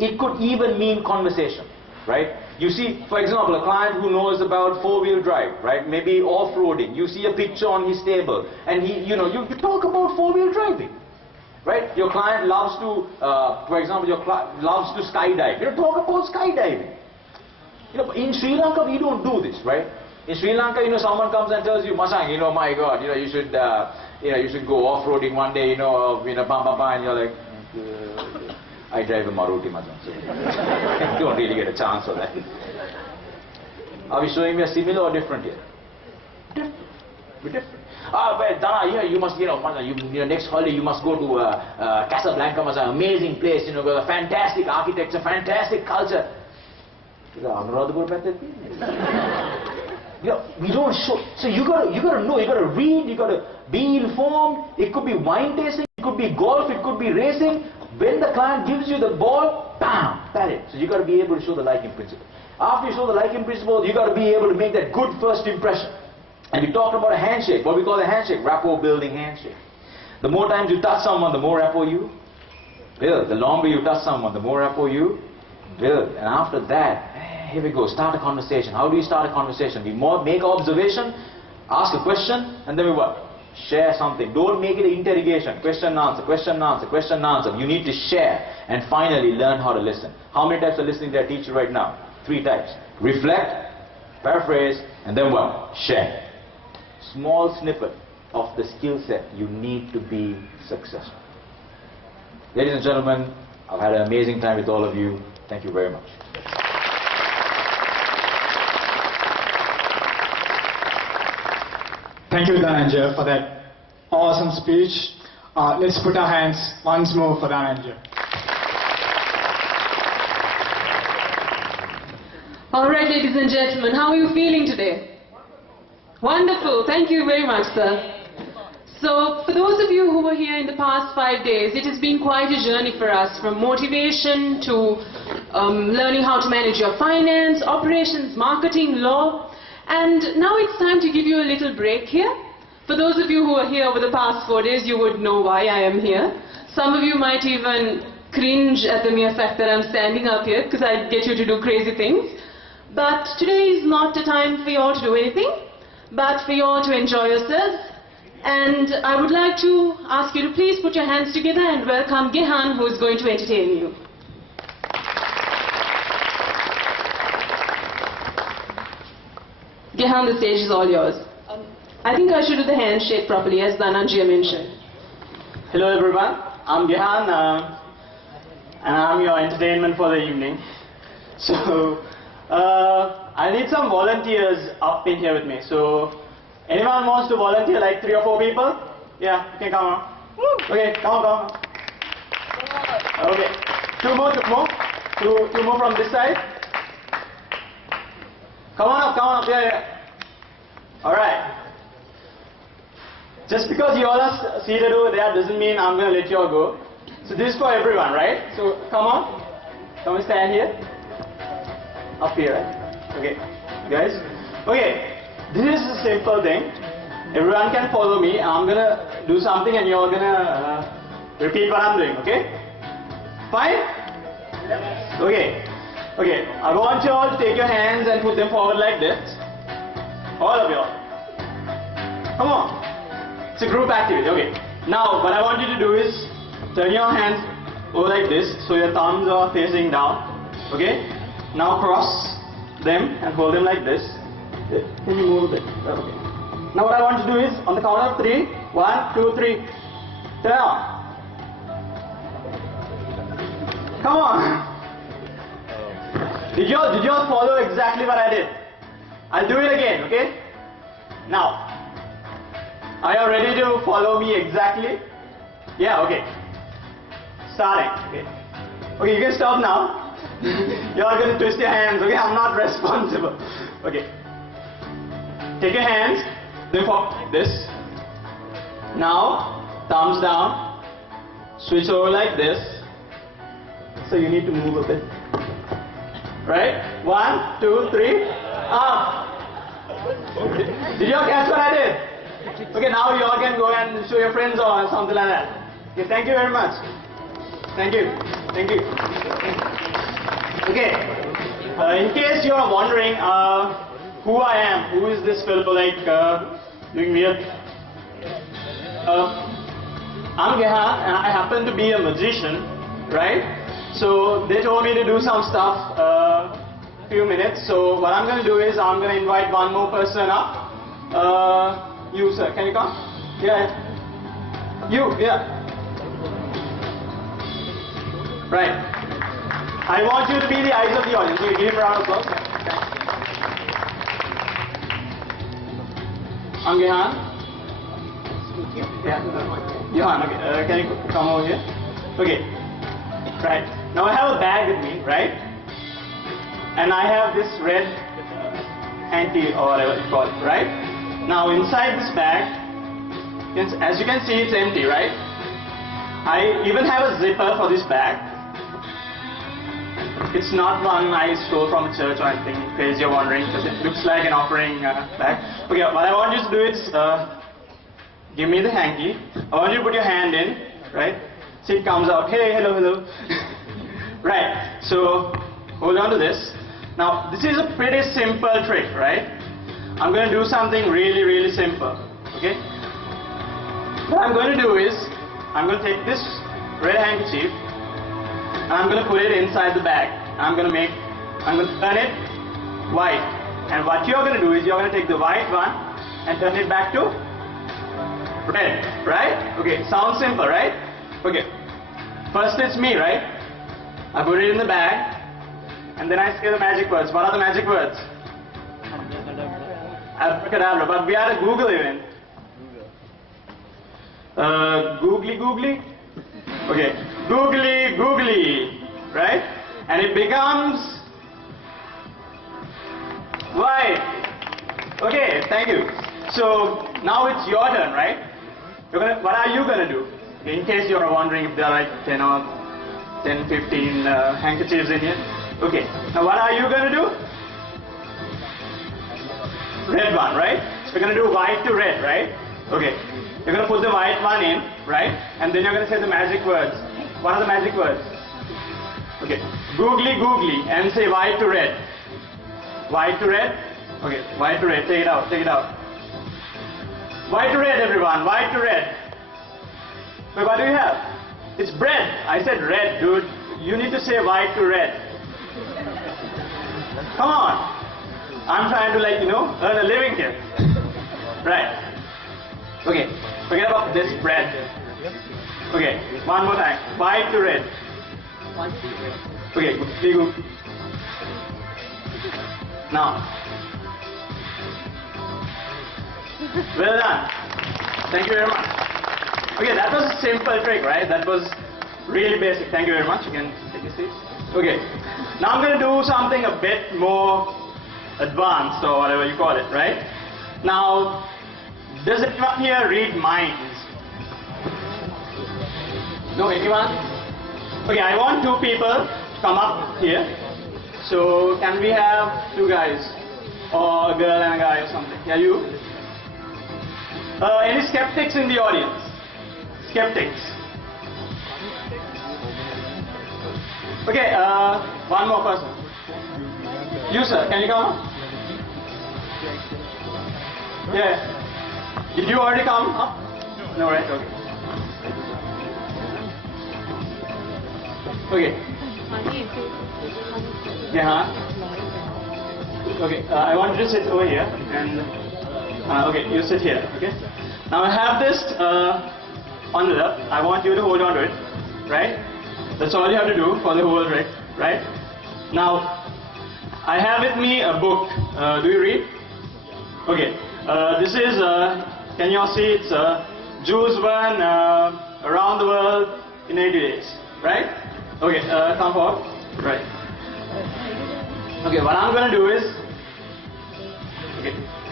It could even mean conversation, right? You see, for example, a client who knows about four-wheel drive, right? Maybe off-roading. You see a picture on his table, and you talk about four-wheel driving, right? Your client loves to, for example, loves to skydive. You talk about skydiving. In Sri Lanka, we don't do this, right? In Sri Lanka, someone comes and tells you, Masang, my God, you should go off-roading one day, and you're like, I drive a Maruti, Masang. So you don't really get a chance for that. Are we showing me a similar or different here? Different. We're different. Well, Dana, you must, next holiday you must go to Casablanca, Masang, amazing place, with a fantastic architecture, fantastic culture. We don't show. So you gotta know, you gotta read, you gotta be informed. It could be wine tasting, it could be golf, it could be racing. When the client gives you the ball, bam, pat it. So you gotta be able to show the liking principle. After you show the liking principle, you gotta be able to make that good first impression. And we talked about a handshake, what we call a handshake, rapport building handshake. The more times you touch someone, the more rapport you build. The longer you touch someone, the more rapport you build. And after that, here we go, start a conversation. How do you start a conversation? We make observation, ask a question, and then we what? Share something. Don't make it an interrogation. Question answer, question answer, question answer. You need to share. And finally, learn how to listen. How many types of listening did I teach you right now? 3 types. Reflect, paraphrase, and then what? Share. Small snippet of the skill set you need to be successful. Ladies and gentlemen, I've had an amazing time with all of you. Thank you very much. Thank you, Dananjaya, for that awesome speech. Let's put our hands once more for Dananjaya. All right, ladies and gentlemen, how are you feeling today? Wonderful. Thank you very much, sir. So, for those of you who were here in the past 5 days, it has been quite a journey for us, from motivation to learning how to manage your finance, operations, marketing, law. And now it's time to give you a little break here. For those of you who are here over the past 4 days, you would know why I am here. Some of you might even cringe at the mere fact that I'm standing up here, because I get you to do crazy things. But today is not a time for you all to do anything, but for you all to enjoy yourselves. And I would like to ask you to please put your hands together and welcome Gehan, who is going to entertain you. Gehan, the stage is all yours. I think I should do the handshake properly, as Dananjaya mentioned. Hello everyone, I'm Gehan, and I'm your entertainment for the evening. So, I need some volunteers up in here with me. So, anyone wants to volunteer, like 3 or 4 people? Yeah, you can come on. Okay, come on. Okay, 2 more. Two more from this side. Come on up, yeah. Alright. Just because you all are seated over there doesn't mean I'm going to let you all go. So this is for everyone, right? So come on. Come and stand here. Up here, right? Okay. Guys? Okay. This is a simple thing. everyone can follow me. I'm gonna do something and you're gonna repeat what I'm doing, okay? Fine? Okay. Okay, I want you all to take your hands and put them forward like this. All of you all. Come on. It's a group activity, okay. Now, what I want you to do is turn your hands over like this, so your thumbs are facing down, okay? Now cross them and hold them like this. Can you move it? Okay. Now what I want to do is, on the count of 3, 1, 2, 3, turn on. Come on. Did you all follow exactly what I did? I'll do it again, okay? Now, are you ready to follow me exactly? Yeah, okay. Starting, okay. Okay, you can stop now. You are going to twist your hands, okay? I'm not responsible. Okay. Take your hands, then forward like this. Now, thumbs down. Switch over like this. So you need to move a bit. Right? 1, 2, 3. Up. Did you all catch what I did? Okay, now you all can go and show your friends or something like that. Okay, thank you very much. Thank you. Thank you. Okay. In case you are wondering who I am, who is this fellow like doing weird? I'm Gehan and I happen to be a magician, right? So they told me to do some stuff few minutes. So what I'm going to do is I'm going to invite one more person up. You sir, can you come? Yeah. You, yeah. Right. I want you to be the eyes of the audience. You give him a round of applause. I'm Gehan. Yeah. Johan, okay. Can you come over here? Okay. Right. Now I have a bag with me, right? And I have this red hanky or whatever you call it, right? Now inside this bag, as you can see, it's empty, right? I even have a zipper for this bag. It's not one I stole from a church or anything, in case you're wondering, because it looks like an offering bag. Okay, what I want you to do is, give me the hanky. I want you to put your hand in, right? See, it comes out. Hey, hello, hello. Right, so hold on to this. Now, this is a pretty simple trick, right? I'm going to do something really, really simple, okay? What I'm going to do is, I'm going to take this red handkerchief, and I'm going to put it inside the bag. I'm going to turn it white. And what you're going to do is, you're going to take the white one, and turn it back to red, right? Okay, sounds simple, right? Okay, first it's me, right? I put it in the bag, and then I say the magic words. What are the magic words? Abracadabra, but we are a Google event. Googly googly? Okay, googly googly, right? And it becomes white. Okay, thank you. So now it's your turn, right? What are you gonna do? In case you're wondering if there are like 10, 15 handkerchiefs in here. Okay, now what are you gonna do? Red one, right? So you're gonna do white to red, right? Okay, you're gonna put the white one in, right? And then you're gonna say the magic words. What are the magic words? Okay, googly googly, and say white to red. White to red. Okay, white to red. Take it out. Take it out. White to red, everyone. White to red. Wait, what do you have? It's bread. I said red, dude. You need to say white to red. Come on. I'm trying to, like, earn a living here. Right. Okay. Forget about this bread. Okay. One more time. White to red. Okay. Good. Now. Well done. Thank you very much. Okay, that was a simple trick, right? That was really basic. Thank you very much. You can take a seat. Okay. Now I'm going to do something a bit more advanced or whatever you call it, right? Now, does anyone here read minds? No, anyone? Okay, I want two people to come up here. So, can we have two guys? Or a girl and a guy or something? Yeah, you? Any skeptics in the audience? Skeptics. Okay, one more person. You, sir, can you come up? Yeah. Did you already come up? No, right? Okay. Okay. Yeah. Okay. I want you to sit over here, and okay, you sit here. Okay. Now I have this envelope. I want you to hold on to it, right? That's all you have to do for the whole trick, right? Now, I have with me a book. Do you read? Okay. This is, can you all see? It's Jules Verne, Around the World in 80 Days, right? Okay, come forward. Right. Okay, what I'm going to do is,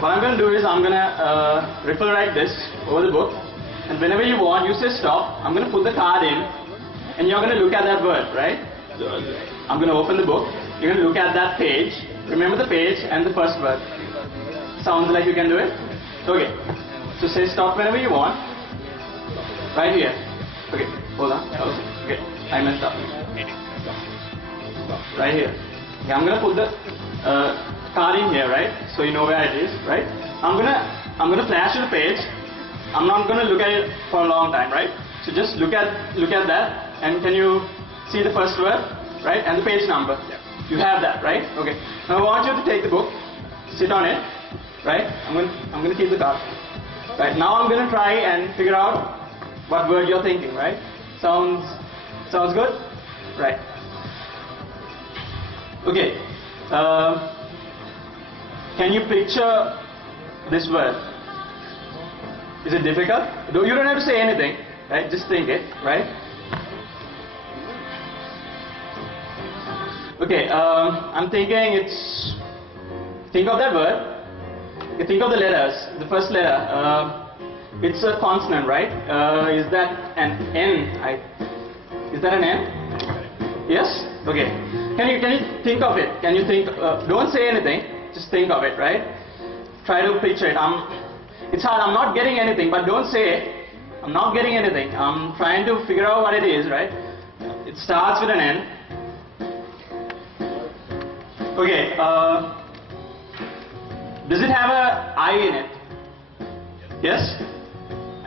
I'm going to refer like this over the book, and whenever you want, you say stop. I'm going to put the card in, and you're going to look at that word, right? I'm going to open the book. You're going to look at that page. Remember the page and the first word. Sounds like you can do it? Okay. So say stop whenever you want. Right here. Okay. Hold on. Okay. I messed up. Right here. Okay, I'm going to put the card in here, right? So you know where it is, right? I'm gonna flash you the page. I'm not going to look at it for a long time, right? So just look at that, and can you see the first word, right? And the page number. You have that, right? Okay. Now I want you to take the book, sit on it, right? I'm going to keep the card. Right. Now I'm going to try and figure out what word you're thinking, right? Sounds good? Right. Okay. Can you picture this word? Is it difficult? You don't have to say anything, right? Just think it, right? Okay, I'm thinking think of that word. Okay, think of the letters. The first letter, it's a consonant, right? Is that an N? Is that an N? Yes? Okay. Can you think of it? Can you think, don't say anything, just think of it, right? Try to picture it. It's hard, I'm not getting anything, but don't say, I'm not getting anything. I'm trying to figure out what it is, right? It starts with an N. Okay, does it have a I in it? Yes?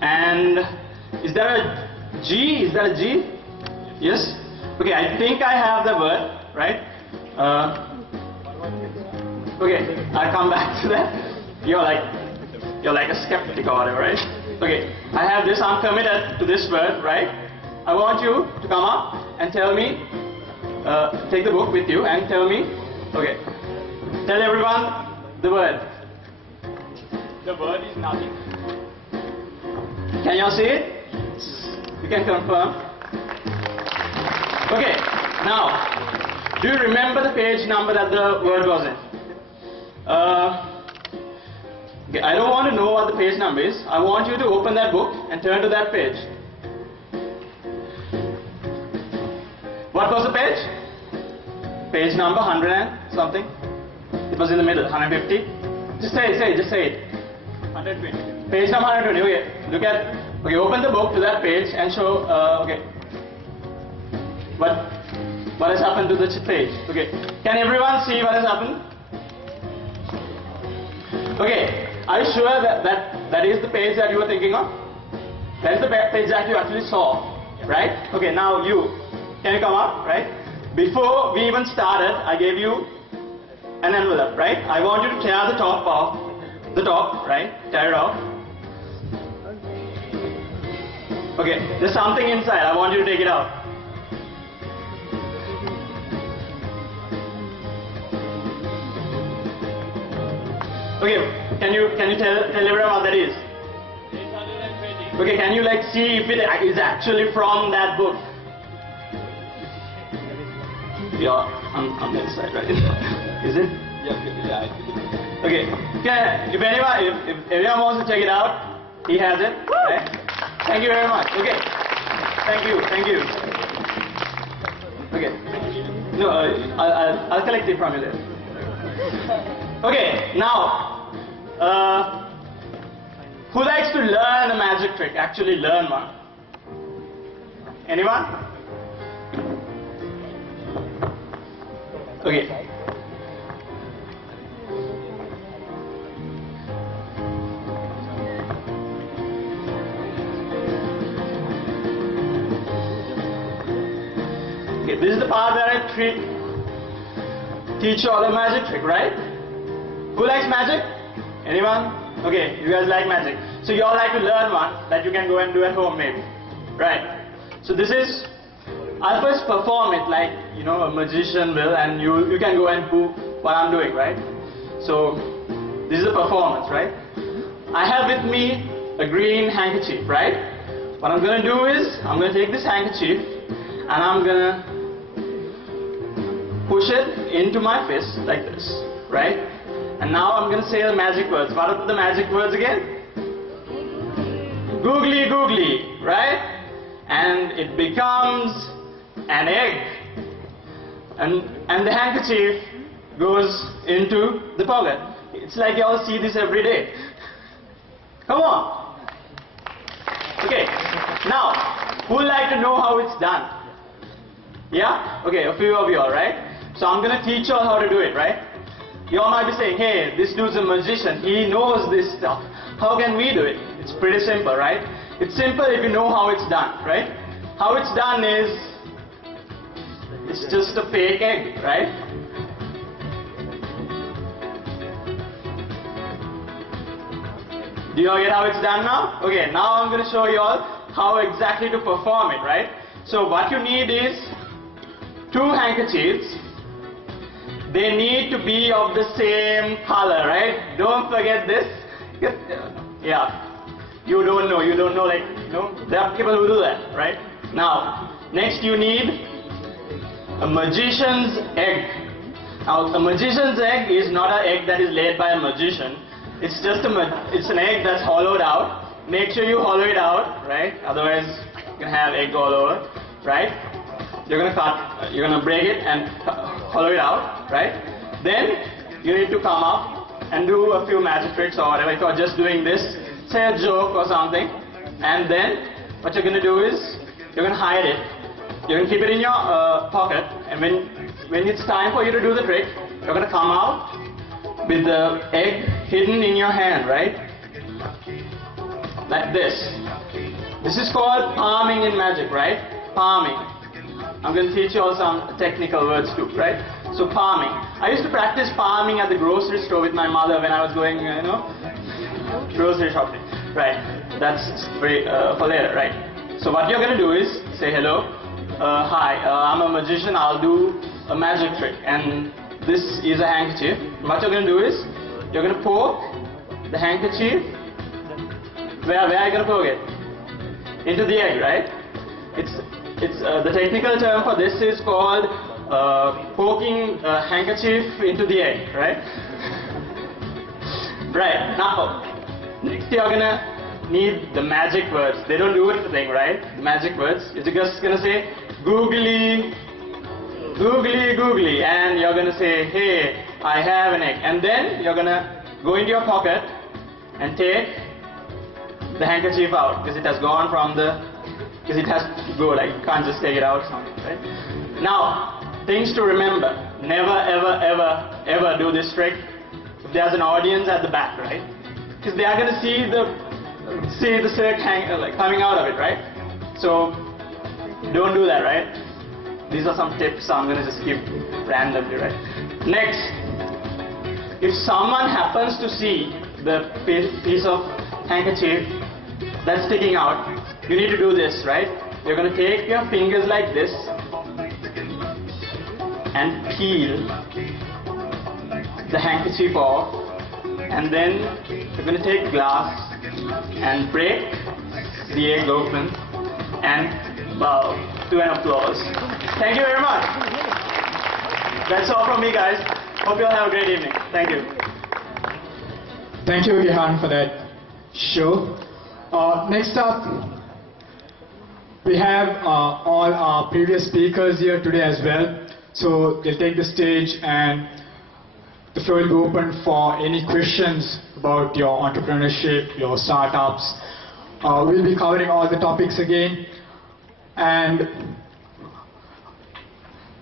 And is there a G? Is that a G? Yes? Okay, I think I have the word, right? Okay, I'll come back to that. You're like a skeptic or whatever, right? Okay, I have this, I'm committed to this word, right? I want you to come up and tell me, take the book with you and tell me, okay, tell everyone the word. The word is nothing. Can you all see it? You can confirm. Okay, now, do you remember the page number that the word was in? Okay, I don't want to know what the page number is. I want you to open that book and turn to that page. What was the page? Page number 100 and something. It was in the middle, 150. Just say it. 120. Page number 120. Okay, okay, open the book to that page and show. Okay, what has happened to the page? Okay, can everyone see what has happened? Okay, are you sure that is the page that you were thinking of? That is the page that you actually saw, right? Okay, now can you come up, right? Before we even started, I gave you an envelope, right? I want you to tear the top off, right? Tear it off. Okay, there's something inside. I want you to take it out. Okay, can you tell everyone what that is? 820. Okay, can you see if it is actually from that book? Yeah, on that side, right? Is it? Yeah. Okay. If anyone wants to check it out, he has it. Right? Thank you very much. Okay. Thank you. Okay. No, I'll collect it from you later. Okay. Now, Who likes to learn a magic trick? Actually learn one. Anyone? Okay. Okay, this is the part where I teach you all the magic trick, right? Who likes magic? Anyone? Okay, you guys like magic. So you all like to learn one that you can go and do at home maybe. Right. So this is, I'll first perform it like, you know, a magician will, and you can go and do what I'm doing, right? So this is a performance, right? I have with me a green handkerchief, right? What I'm going to do is, I'm going to take this handkerchief and I'm going to push it into my fist like this, right? And now I'm going to say the magic words. What are the magic words again? Googly googly, right? And it becomes an egg. And the handkerchief goes into the pocket. It's like you all see this every day. Come on. Okay. Now, who would like to know how it's done? Yeah? Okay, a few of you all, right? So I'm going to teach you all how to do it, right? You all might be saying, hey, this dude's a magician. He knows this stuff. How can we do it? It's pretty simple, right? It's simple if you know how it's done, right? How it's done is, it's just a fake egg, right? Do you all get how it's done now? Okay, now I'm going to show you all how exactly to perform it, right? So what you need is 2 handkerchiefs. They need to be of the same color, right? Don't forget this. Yeah, you don't know, like, you know, there are people who do that, right? Now, next you need a magician's egg. Now, a magician's egg is not an egg that is laid by a magician. It's just it's an egg that's hollowed out. Make sure you hollow it out, right? Otherwise, you can have egg all over, right? You're gonna break it and hollow it out, right? Then you need to come up and do a few magic tricks or whatever. If you're just doing this, say a joke or something, and then what you're gonna do is you're gonna hide it. You're gonna keep it in your pocket, and when it's time for you to do the trick, you're gonna come out with the egg hidden in your hand, right? Like this. This is called palming in magic, right? Palming. I'm going to teach you all some technical words too, right? So palming. I used to practice palming at the grocery store with my mother when I was going, you know, grocery shopping, right? That's for later, right? So what you're going to do is say hello, hi, I'm a magician, I'll do a magic trick, and this is a handkerchief. What you're going to do is you're going to poke the handkerchief. Where are you going to poke it? Into the egg, right? It's the technical term for this is called poking a handkerchief into the egg, right? Right, now, next you're gonna need the magic words. They don't do anything, right? Magic words. You're just gonna say, googly, googly, googly, and you're gonna say, hey, I have an egg. And then you're gonna go into your pocket and take the handkerchief out, because it has gone from the, because it has to go, like, you can't just take it out, right? Now, things to remember, never ever ever ever do this trick if there's an audience at the back, right? Because they are going to see the silk like coming out of it, right? So don't do that, right? These are some tips I'm going to just give randomly, right? Next, if someone happens to see the piece of handkerchief that's sticking out, you need to do this, right? You're going to take your fingers like this and peel the handkerchief off, and then you're going to take glass and break the egg open and bow to an applause. Thank you very much. That's all from me, guys. Hope you all have a great evening. Thank you. Thank you, Gihan, for that show. Next up, we have all our previous speakers here today as well. So they'll take the stage and the floor will be open for any questions about your entrepreneurship, your startups. We'll be covering all the topics again. And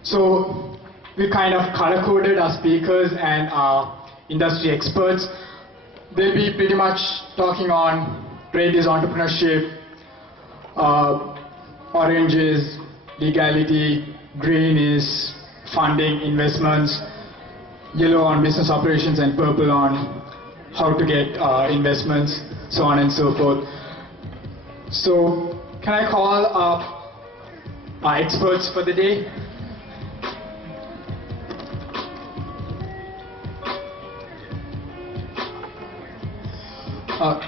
so we kind of color-coded our speakers and our industry experts. They'll be pretty much talking on red is entrepreneurship, orange is legality, green is funding, investments, yellow on business operations, and purple on how to get investments, so on and so forth. So can I call up our experts for the day?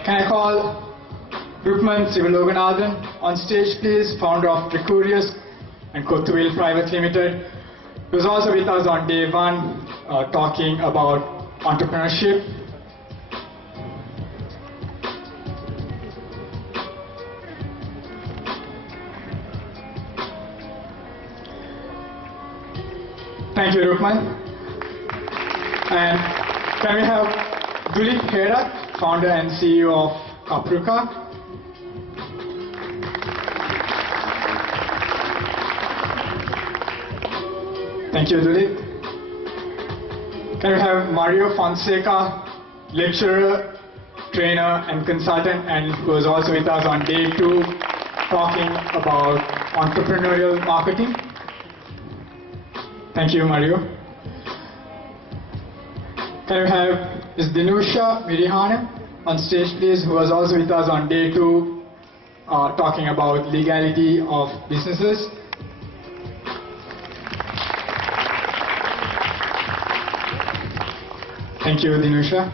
Can I call Rukman Sivaloganadan on stage, please, founder of Precurious and Kothuville Private Limited. He was also with us on day one, talking about entrepreneurship. Thank you, Rukman. And can we have Dulit Herat, founder and CEO of Kapruka. Thank you, Dulit. Can we have Mario Fonseca, lecturer, trainer, and consultant, and who is also with us on day two, talking about entrepreneurial marketing. Thank you, Mario. Can we have Ms. Dinusha Mirihane on stage, please, who was also with us on day two, talking about legality of businesses. Thank you, Dinusha.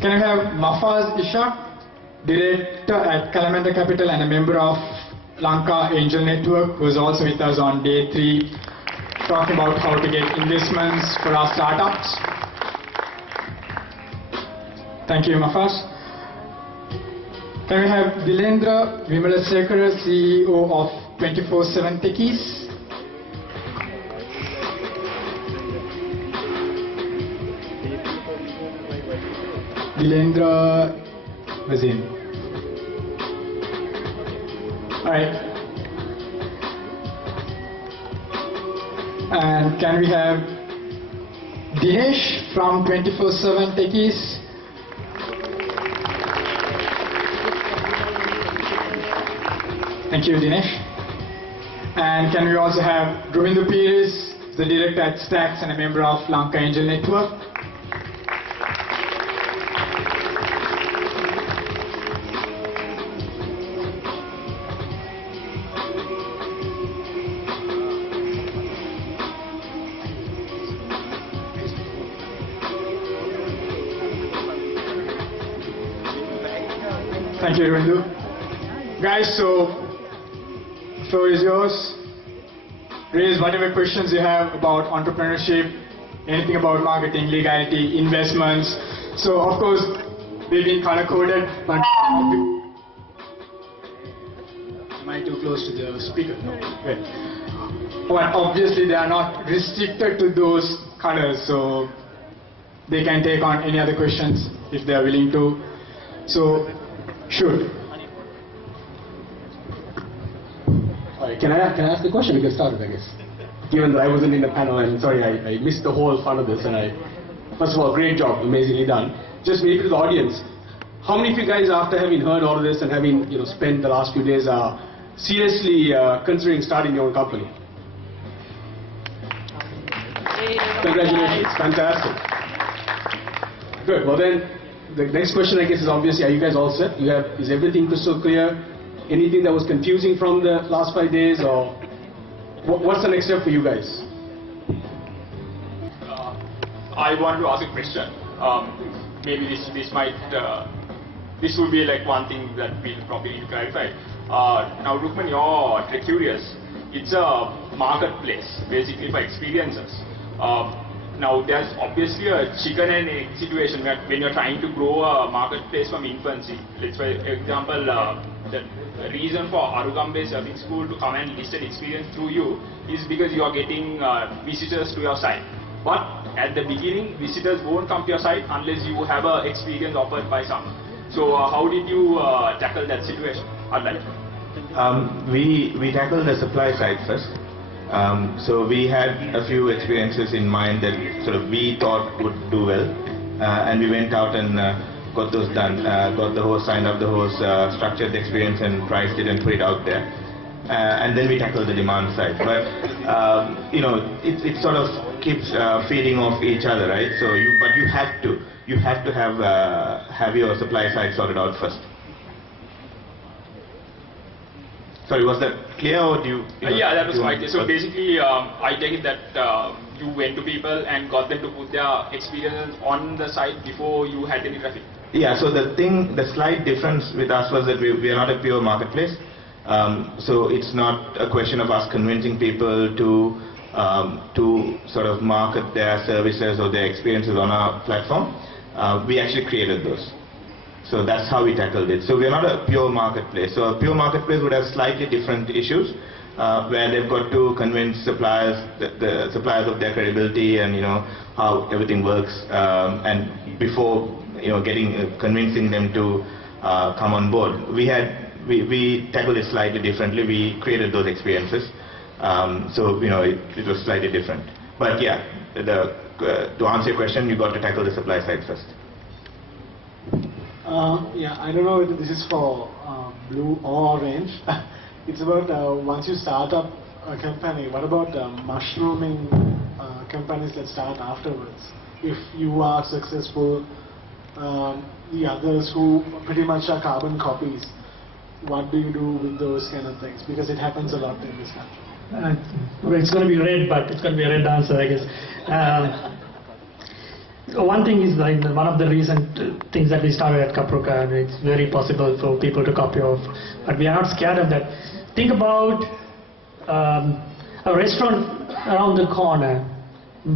Can we have Mafaz Ishaq, director at Kalamanda Capital and a member of Lanka Angel Network, who is also with us on day three, talking about how to get investments for our startups. Thank you, Mafaz. Can we have Dilendra Vimalasekara, CEO of 24/7 Techies? Dilendra was in. All right. And can we have Dinesh from 24/7 Techies? Thank you, Dinesh. And can we also have Govindu Pires, the director at Stacks and a member of Lanka Angel Network? Thank you, Govindu. Guys, so floor is yours. Raise whatever questions you have about entrepreneurship, anything about marketing, legality, investments. So of course, we've been color coded, but am I too close to the speaker? No. Good. But obviously they are not restricted to those colors, so they can take on any other questions if they are willing to. So, sure. Can I ask the question? We can start it, I guess. Given that I wasn't in the panel, I'm sorry, I missed the whole fun of this, and first of all, great job, amazingly done. Just maybe to the audience, how many of you guys, after having heard all of this and having spent the last few days, are seriously considering starting your own company? Congratulations, fantastic. Good. Well then, the next question, I guess, is obviously, are you guys all set? Is everything crystal clear? Anything that was confusing from the last 5 days, or what's the next step for you guys? I want to ask a question. Maybe this would be like one thing that we'll probably need to clarify. Now, Rukman, you're Precurious. It's a marketplace, basically, for experiences. Now, there's obviously a chicken and egg situation when you're trying to grow a marketplace from infancy. Let's, for example, the reason for Arugambe Surfing School to come and list an experience through you is because you are getting visitors to your site. But at the beginning, visitors won't come to your site unless you have an experience offered by someone. So how did you tackle that situation? We tackled the supply side first. So we had a few experiences in mind that sort of we thought would do well, and we went out and got those done, got the host, signed up the host, structured the experience and priced it and put it out there. And then we tackle the demand side. But it sort of keeps feeding off each other, right? So you have to have your supply side sorted out first. Sorry, was that clear, or do you? Yeah, that was right. So basically, I take it that you went to people and got them to put their experience on the site before you had any traffic. Yeah. So the slight difference with us was that we are not a pure marketplace. So it's not a question of us convincing people to sort of market their services or their experiences on our platform. We actually created those. So that's how we tackled it. So we're not a pure marketplace. So a pure marketplace would have slightly different issues where they've got to convince suppliers, the suppliers of their credibility and how everything works, and before convincing them to come on board. We tackled it slightly differently. We created those experiences. So it was slightly different. But yeah, to answer your question, you got to tackle the supply side first. Yeah, I don't know whether this is for blue or orange. It's about once you start up a company, what about mushrooming companies that start afterwards? If you are successful, the others who pretty much are carbon copies, what do you do with those kind of things? Because it happens a lot in this country. It's going to be red, but it's going to be a red answer, I guess. One thing is like one of the recent things that we started at Kapruka, and it's very possible for people to copy off, but we are not scared of that. Think about a restaurant around the corner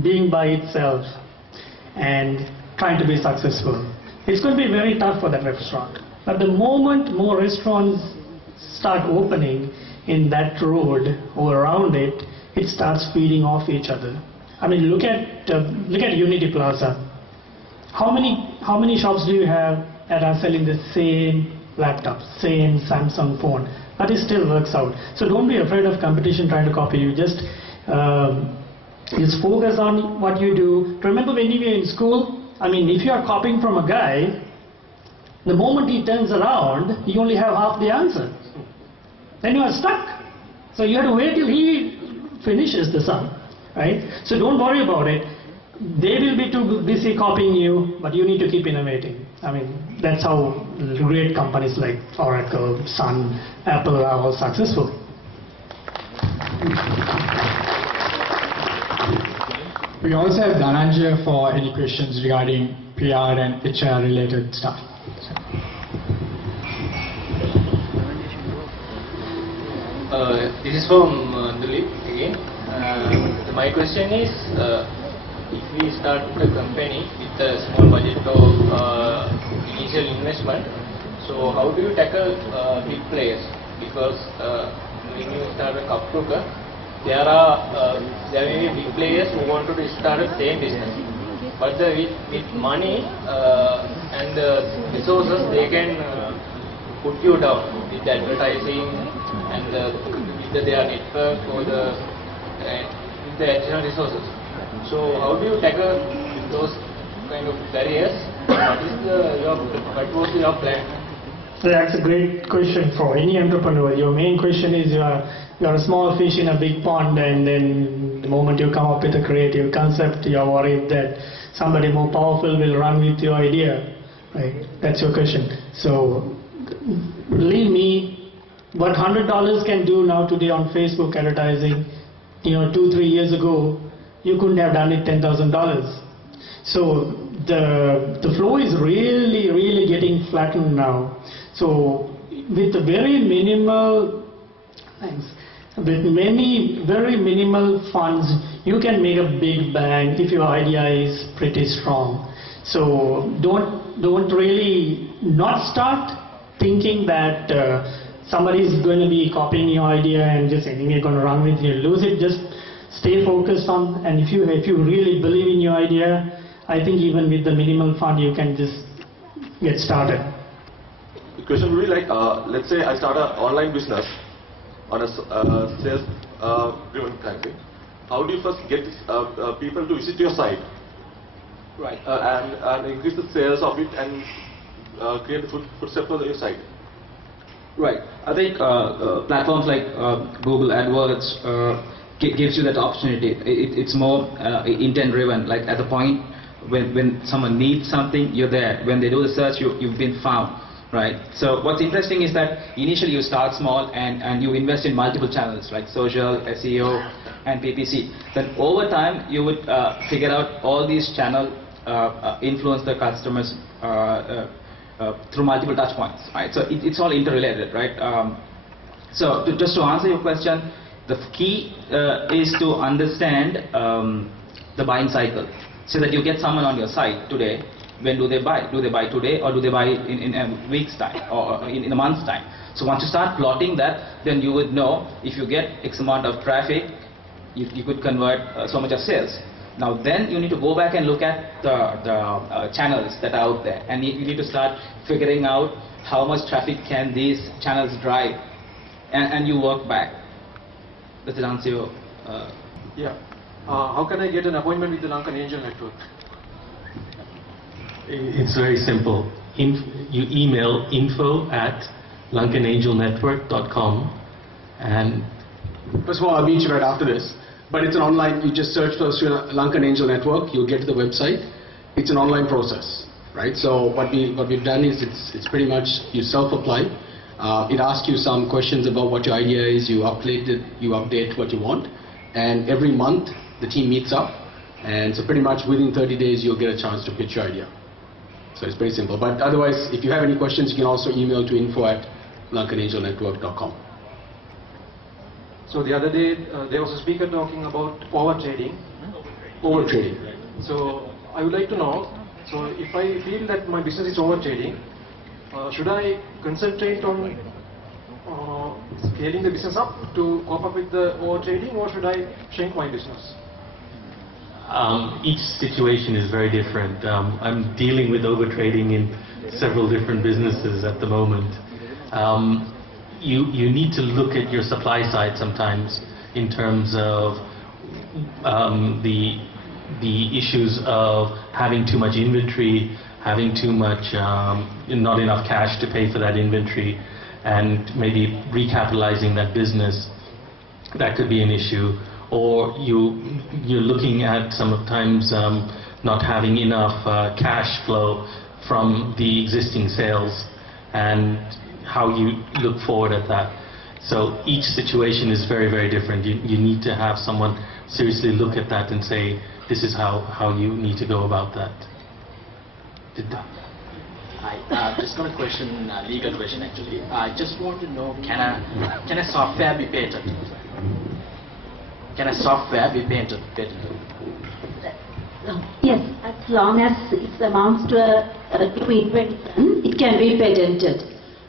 being by itself and trying to be successful. It's going to be very tough for that restaurant. But the moment more restaurants start opening in that road or around it, it starts feeding off each other. I mean, look at Unity Plaza. How many shops do you have that are selling the same laptop, same Samsung phone? But it still works out. So don't be afraid of competition trying to copy you. Just focus on what you do. Remember when you were in school? I mean, if you are copying from a guy, the moment he turns around, you only have half the answer. Then you are stuck. So you have to wait till he finishes the sum. Right? So don't worry about it. They will be too busy copying you, but you need to keep innovating. I mean, that's how great companies like Oracle, Sun, Apple are all successful. We also have Dananjaya for any questions regarding PR and HR related stuff. This is from Dilip again. My question is, if we start a company with a small budget of initial investment, so how do you tackle big players? Because when you start a Kapruka, there may be big players who want to start the same business. But with money and resources, they can put you down with advertising and with their network or with the additional resources. So how do you tackle those kind of barriers? What was your plan? So that's a great question for any entrepreneur. Your main question is you are a small fish in a big pond, and then the moment you come up with a creative concept, you are worried that somebody more powerful will run with your idea. Right? That's your question. So believe me, what $100 can do now today on Facebook advertising, 2-3 years ago, you couldn't have done it $10,000. So the flow is really getting flattened now. So with very minimal funds, you can make a big bang if your idea is pretty strong. So don't really not start thinking that somebody is going to be copying your idea and just anyway going to run with you, lose it. Just stay focused on, and if you really believe in your idea, I think even with the minimal fund you can just get started. The question would be like, let's say I start an online business on a sales driven kind of thing. How do you first get people to visit your site? Right. And increase the sales of it and create the footsteps on your site? Right. I think platforms like Google AdWords gives you that opportunity. It's more intent driven. Like at the point when someone needs something, you're there. When they do the search, you've been found. Right. So what's interesting is that initially you start small and you invest in multiple channels like social, SEO, and PPC. Then over time you would figure out all these channels influence the customers through multiple touch points. Right. So it's all interrelated. Right. So just to answer your question, the key is to understand the buying cycle, so that you get someone on your site today. When do they buy? Do they buy today, or do they buy in a week's time, or in a month's time? So once you start plotting that, then you would know if you get X amount of traffic, you could convert so much of sales. Now then you need to go back and look at the channels that are out there, and you need to start figuring out how much traffic can these channels drive, and you work back. Does it answer your... Yeah. How can I get an appointment with the Lankan Angel Network? It's very simple. You email info@lankanangelnetwork.com, and first of all, I'll meet you right after this. But it's an online. You just search for Sri Lankan Angel Network. You'll get to the website. It's an online process, right? So what we've done is it's pretty much you self-apply. It asks you some questions about what your idea is. You update it. You update what you want, and every month the team meets up. And so pretty much within 30 days you'll get a chance to pitch your idea. So it's pretty simple. But otherwise, if you have any questions, you can also email to info@lankanangelnetwork.com. So the other day there was a speaker talking about overtrading. Overtrading. So I would like to know, so if I feel that my business is overtrading, should I concentrate on scaling the business up to cope up with the overtrading, or should I shrink my business? Each situation is very different. I'm dealing with overtrading in several different businesses at the moment. You need to look at your supply side sometimes in terms of the issues of having too much inventory, having too much, not enough cash to pay for that inventory, and maybe recapitalizing that business. That could be an issue. Or you're looking at sometimes not having enough cash flow from the existing sales, and how you look forward at that. So each situation is very, very different. You need to have someone seriously look at that and say, this is how you need to go about that. I just got a question, a legal question actually. I just want to know, can a software be patented? Can a software be patented? Yes, as long as it amounts to a invention, it can be patented.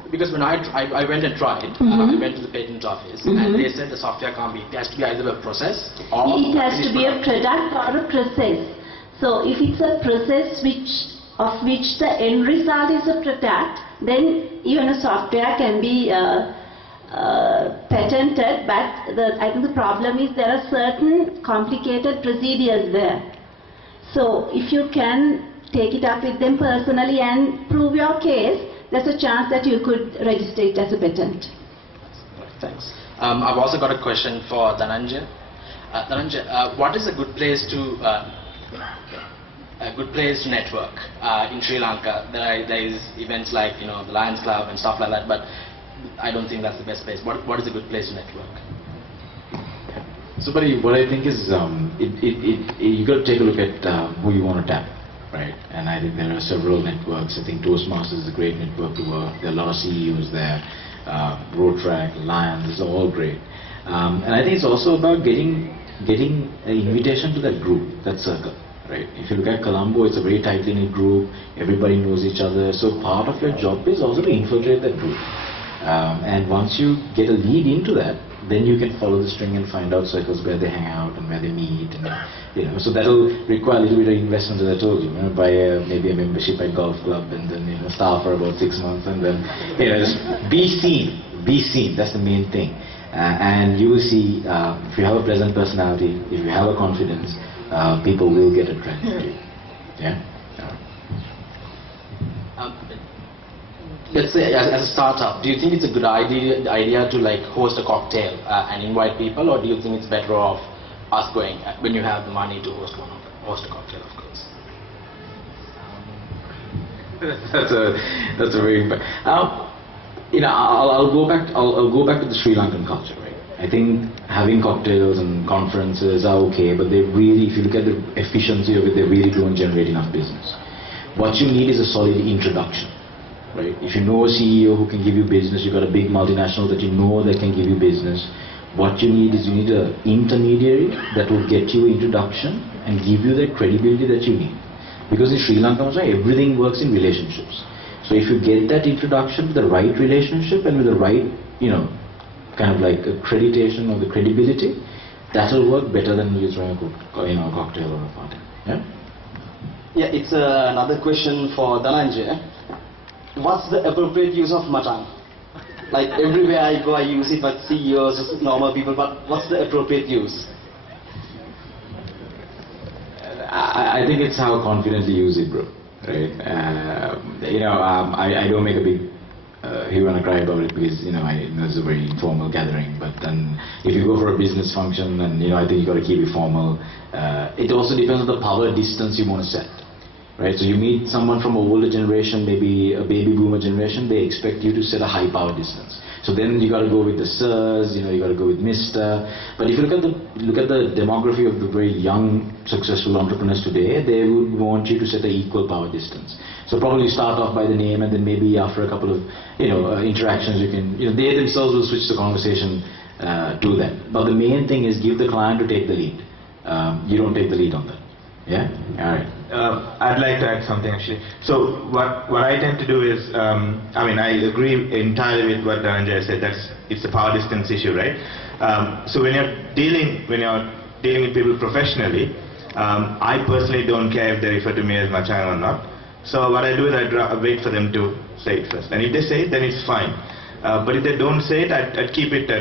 Because when I went and tried, I went to the patent office, and they said the software can't be. It has to be either a process or it has to be a product or a process. So if it's a process of which the end result is a product, then even a software can be patented, but I think the problem is there are certain complicated procedures there. So if you can take it up with them personally and prove your case, there's a chance that you could register it as a patent. Thanks. I've also got a question for Dananjaya. Dananjaya, what is a good place to network in Sri Lanka? There is events like the Lions Club and stuff like that, but I don't think that's the best place. What is a good place to network? So, buddy, what I think is you got to take a look at who you want to tap, right? And I think there are several networks. I think Toastmaster is a great network to work. There are a lot of CEOs there. Road Track, Lions, these are all great. And I think it's also about getting an invitation to that group, that circle, right? If you look at Colombo, it's a very tightly knit group. Everybody knows each other. So part of your job is also to infiltrate that group. And once you get a lead into that, then you can follow the string and find out circles where they hang out and where they meet, and so that'll require a little bit of investment, as I told you. Buy maybe a membership at golf club, and then staff for about 6 months, and then just be seen. Be seen. That's the main thing. And you will see, if you have a pleasant personality, if you have a confidence, people will get attracted to you. Yeah. Let's say as a startup, do you think it's a good idea to like host a cocktail and invite people, or do you think it's better off us going when you have the money to host a cocktail, of course? That's a very I'll go back to the Sri Lankan culture, right? I think having cocktails and conferences are okay, but they really, if you look at the efficiency of it, they really don't generate enough business. What you need is a solid introduction. Right? If you know a CEO who can give you business, you've got a big multinational that you know that can give you business, what you need is an intermediary that will get you introduction and give you the credibility that you need. Because in Sri Lanka, everything works in relationships. So if you get that introduction with the right relationship and with the right, kind of like accreditation of the credibility, that will work better than you throwing a cocktail or a party. Yeah? Yeah, it's another question for Dananjaya. What's the appropriate use of mutton? Like everywhere I go, I use it, but CEOs, just normal people, but what's the appropriate use? I think it's how confidently you use it, bro. Right? I don't make a big hue and a cry about it because, it's a very informal gathering. But then if you go for a business function, then, I think you got to keep it formal. It also depends on the power distance you want to set. Right, so you meet someone from an older generation, maybe a baby boomer generation, they expect you to set a high power distance. So then you got to go with the sirs, you got to go with Mr. But if you look at the demography of the very young, successful entrepreneurs today, they would want you to set an equal power distance. So probably start off by the name, and then maybe after a couple of interactions, you can they themselves will switch the conversation to them. But the main thing is give the client to take the lead. You don't take the lead on that. Yeah? Alright. I'd like to add something actually. So what I tend to do is, I agree entirely with what Dananjaya said. It's a power distance issue, right? So when you're dealing with people professionally, I personally don't care if they refer to me as Machan or not. So what I do is I wait for them to say it first, and if they say it, then it's fine. But if they don't say it, I'd keep it.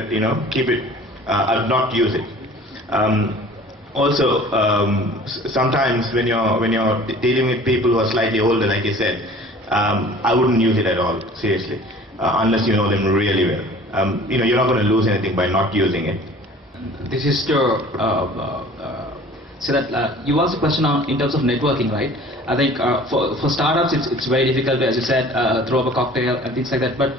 I'd not use it. Also, sometimes when you're dealing with people who are slightly older, like you said, I wouldn't use it at all, seriously, unless you know them really well. You're not going to lose anything by not using it. This is to say that you asked a question in terms of networking, right? I think for startups, it's very difficult, as you said, throw up a cocktail and things like that. But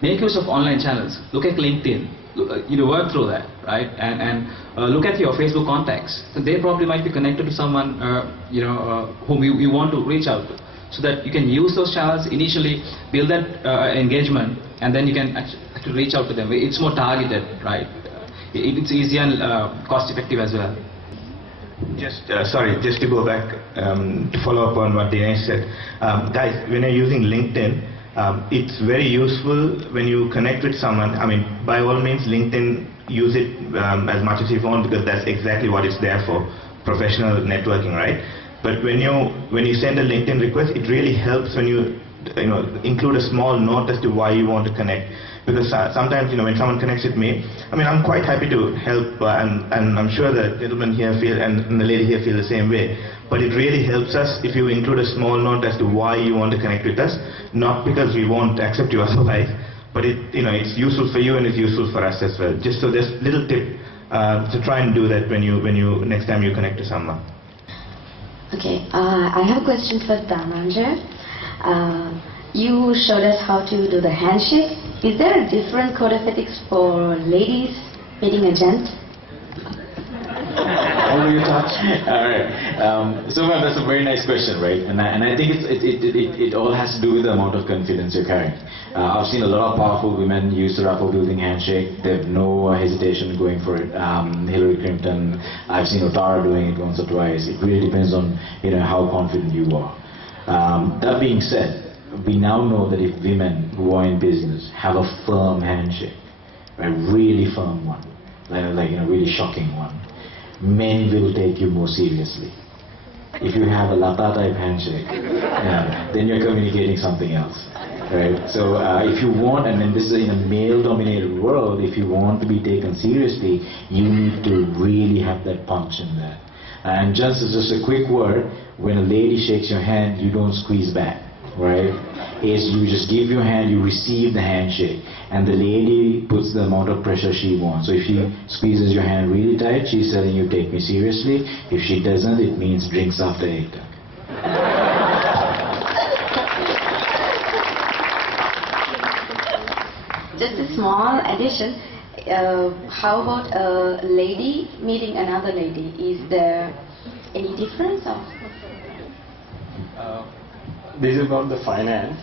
make use of online channels. Look at LinkedIn. Work through that, right? And look at your Facebook contacts. So they probably might be connected to someone, whom you want to reach out to, so that you can use those channels initially, build that engagement, and then you can actually reach out to them. It's more targeted, right? It's easy and cost-effective as well. Just to go back to follow up on what Dinesh said, guys, when you're using LinkedIn, it's very useful when you connect with someone. By all means, LinkedIn, use it as much as you want, because that's exactly what it's there for, professional networking, right? But when you send a LinkedIn request, it really helps when you include a small note as to why you want to connect. Because sometimes, when someone connects with me, I'm quite happy to help, and I'm sure the gentleman here and the lady here feel the same way. But it really helps us if you include a small note as to why you want to connect with us, not because we won't accept you otherwise, but it's useful for you and it's useful for us as well. Just so there's a little tip to try and do that when you next time you connect to someone. Okay, I have a question for Dananjaya. You showed us how to do the handshake. Is there a different code of ethics for ladies meeting a gent? How do you touch? Alright. So that's a very nice question, right? And I think it all has to do with the amount of confidence you're carrying. I've seen a lot of powerful women use the rapport building handshake. They have no hesitation going for it. Hillary Clinton, I've seen Otara doing it once or twice. It really depends on how confident you are. That being said, we now know that if women who are in business have a firm handshake, a really firm one, like really shocking one, men will take you more seriously. If you have a lata type handshake, then you're communicating something else, right? So if you want, and then this is in a male-dominated world, if you want to be taken seriously, you need to really have that punch in there. And just a quick word, when a lady shakes your hand, you don't squeeze back, right? You just give your hand, you receive the handshake, and the lady puts the amount of pressure she wants. So if she squeezes your hand really tight, she's telling you, take me seriously. If she doesn't, it means drinks after 8. Just a small addition. How about a lady meeting another lady? Is there any difference? Or? This is about the finance.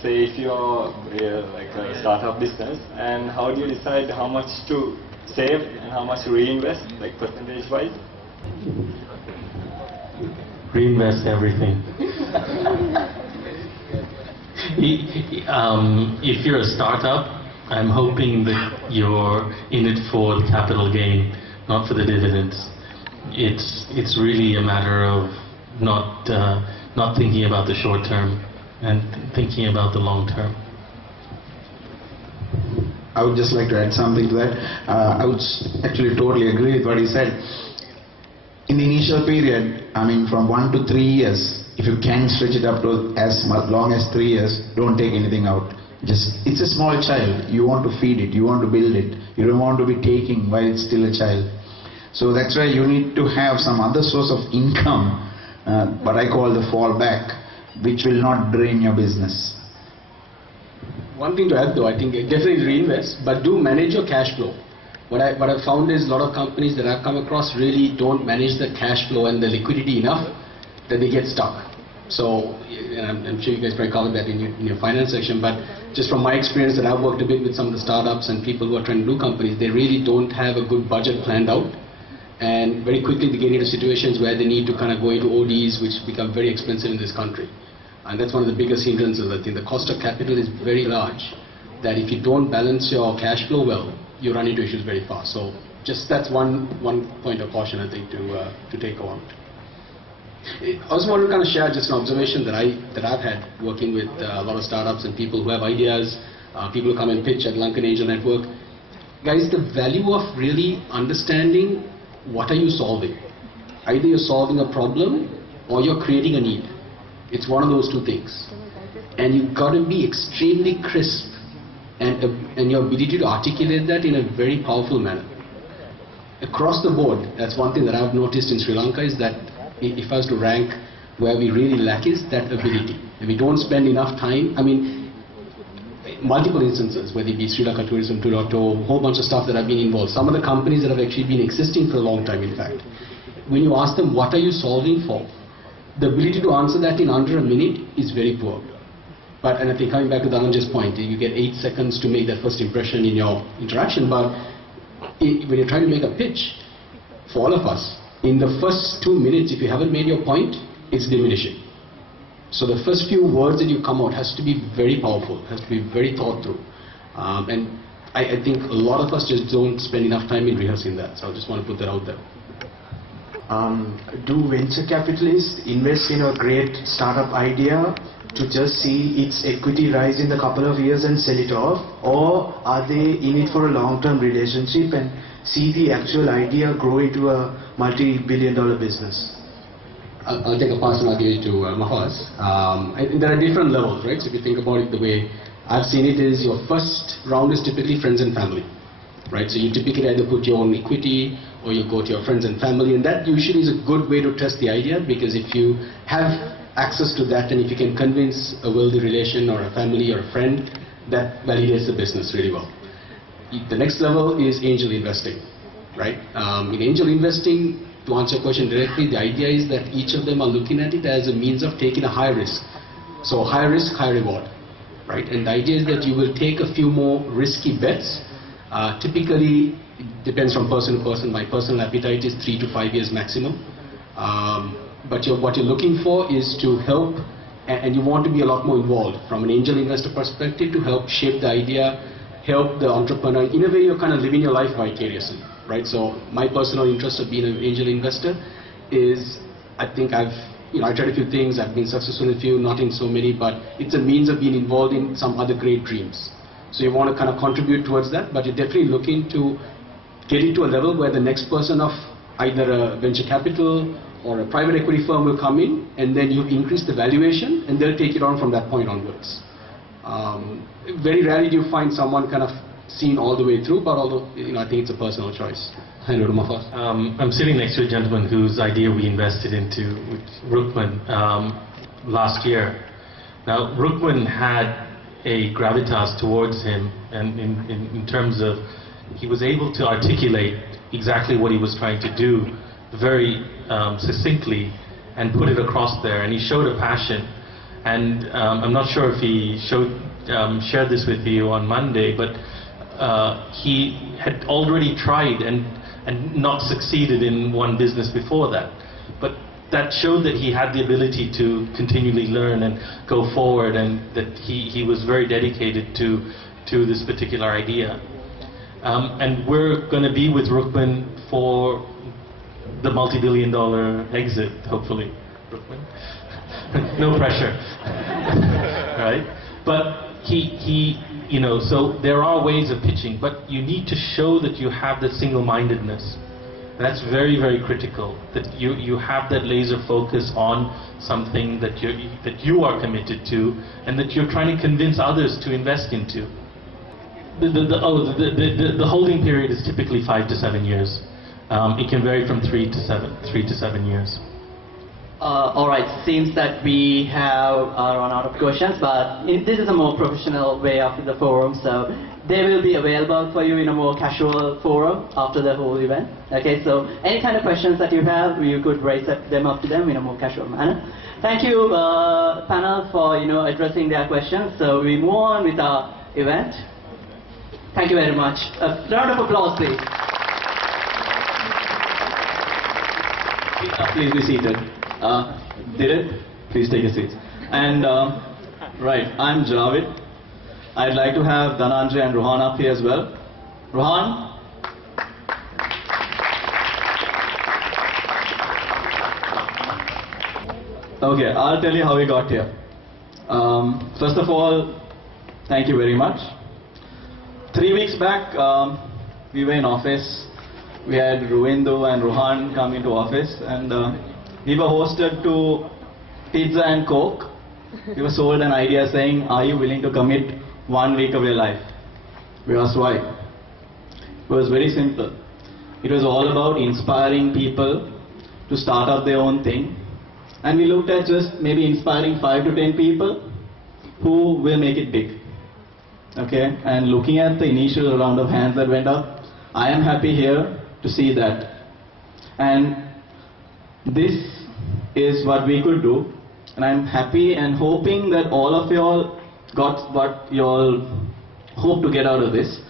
Say if you're like a startup business, and how do you decide how much to save and how much to reinvest, like percentage-wise? Reinvest everything. If you're a startup, I'm hoping that you're in it for the capital gain, not for the dividends. It's really a matter of not thinking about the short term and thinking about the long term. I would just like to add something to that. I would actually totally agree with what he said. In the initial period, I mean from 1 to 3 years, if you can stretch it up to as long as 3 years, don't take anything out. It's a small child. You want to feed it, you want to build it. You don't want to be taking while it's still a child. So that's why you need to have some other source of income, what I call the fallback, which will not drain your business. One thing to add though, I think definitely reinvest, but do manage your cash flow. What I've found is a lot of companies that I've come across really don't manage the cash flow and the liquidity enough that they get stuck. So, and I'm sure you guys probably covered that in your finance section, but just from my experience that I've worked a bit with some of the startups and people who are trying to do companies, they really don't have a good budget planned out. And very quickly they get into situations where they need to kind of go into ODs, which become very expensive in this country. And that's one of the biggest hindrances. I think the cost of capital is very large, that if you don't balance your cash flow well, you run into issues very fast. So just that's one point of caution, I think, to take on. I also want to kind of share just an observation that I've had working with a lot of startups and people who have ideas, people who come and pitch at Lankan Angel Network. Guys, the value of really understanding what are you solving. Either you're solving a problem or you're creating a need. It's one of those two things. And you've got to be extremely crisp and your ability to articulate that in a very powerful manner. Across the board, that's one thing that I've noticed in Sri Lanka is that if I was to rank where we really lack is that ability. And we don't spend enough time, I mean, multiple instances, whether it be Sri Lanka Tourism 2.0, a whole bunch of stuff that have been involved. Some of the companies that have actually been existing for a long time, in fact. When you ask them, what are you solving for? The ability to answer that in under a minute is very poor. But, and I think coming back to Dananjaya's point, you get 8 seconds to make that first impression in your interaction, but when you're trying to make a pitch, for all of us, in the first 2 minutes, if you haven't made your point, it's diminishing. So the first few words that you come out has to be very powerful, has to be very thought through. And I think a lot of us just don't spend enough time in rehearsing that. So I just want to put that out there. Do venture capitalists invest in a great startup idea to just see its equity rise in a couple of years and sell it off? Or are they in it for a long-term relationship and see the actual idea grow into a multi-billion-dollar business? I'll take a pass and I'll give it to Mahaz. There are different levels, right? So if you think about it, the way I've seen it is your first round is typically friends and family, right? So you typically either put your own equity or you go to your friends and family, and that usually is a good way to test the idea, because if you have access to that and if you can convince a wealthy relation or a family or a friend, that validates the business really well. The next level is angel investing, right? In angel investing, to answer your question directly, the idea is that each of them are looking at it as a means of taking a high risk. So high risk, high reward, right? And the idea is that you will take a few more risky bets. Typically, it depends from person to person. My personal appetite is 3 to 5 years maximum. But what you're looking for is to help, and you want to be a lot more involved from an angel investor perspective to help shape the idea help the entrepreneur. In a way, you're kind of living your life vicariously, right? So my personal interest of being an angel investor is, I think I tried a few things, I've been successful in a few, not in so many, but it's a means of being involved in some other great dreams. So you want to kind of contribute towards that, but you're definitely looking to get it to a level where the next person of either a venture capital or a private equity firm will come in, and then you increase the valuation, and they'll take it on from that point onwards. Very rarely do you find someone kind of seen all the way through, but although, I think it's a personal choice. Hello to Mafas. I'm sitting next to a gentleman whose idea we invested into, Rukman, last year. Now, Rukman had a gravitas towards him, and in terms of, he was able to articulate exactly what he was trying to do very succinctly and put it across there, and he showed a passion. And I'm not sure if he shared this with you on Monday, but he had already tried and not succeeded in one business before that. But that showed that he had the ability to continually learn and go forward, and that he was very dedicated to this particular idea. And we're going to be with Rukman for the multi-billion-dollar exit, hopefully. Rukman? No pressure. Right? But so there are ways of pitching, but you need to show that you have that single-mindedness. That's very, very critical, that you have that laser focus on something that you are committed to, and that you're trying to convince others to invest into. The holding period is typically 5 to 7 years. It can vary from 3 to 7 years. All right, seems that we have run out of questions, but this is a more professional way after the forum, so they will be available for you in a more casual forum after the whole event. Okay, so any kind of questions that you have, you could raise them up to them in a more casual manner. Thank you, panel, for addressing their questions. So we move on with our event. Thank you very much. A round of applause, please. Please be seated. Did it? Please take a seat. And right, I'm Javid. I'd like to have Dananjaya and Rohan up here as well. Rohan? Okay, I'll tell you how we got here. First of all, thank you very much. 3 weeks back, we were in office. We had Ruindu and Rohan come into office, and we were hosted to pizza and coke. We were sold an idea saying, are you willing to commit 1 week of your life? We asked why. It was very simple. It was all about inspiring people to start up their own thing. And we looked at just maybe inspiring 5 to 10 people who will make it big. Okay, and looking at the initial round of hands that went up, I am happy here to see that. And this is what we could do. And I'm happy and hoping that all of y'all got what y'all hope to get out of this.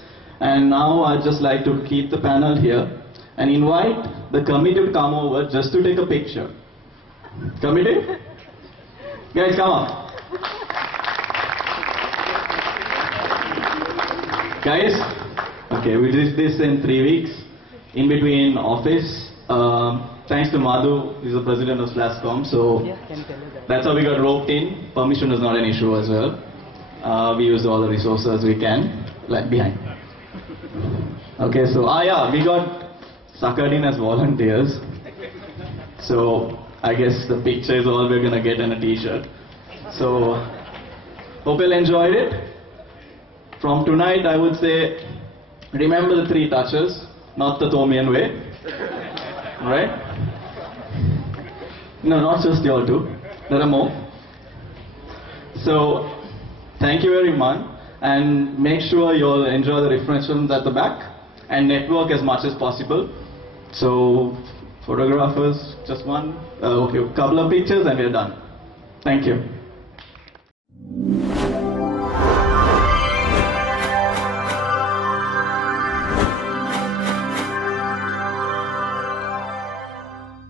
And now I'd just like to keep the panel here and invite the committee to come over just to take a picture. Committee? Guys, come on. Guys, okay, we did this in 3 weeks, in between office. Thanks to Madhu, he's the president of Slascom, so that's how we got roped in. Permission is not an issue as well. We use all the resources we can, like behind. Okay, so, yeah, we got suckered in as volunteers. So, I guess the picture is all we're gonna get in a t-shirt. So, hope you enjoyed it. From tonight, I would say, remember the 3 touches, not the Tomian way. Right? No, not just y'all two. There are more. So, thank you very much, and make sure you'll enjoy the refreshments at the back and network as much as possible. So, photographers, just one, okay, couple of pictures and we're done. Thank you.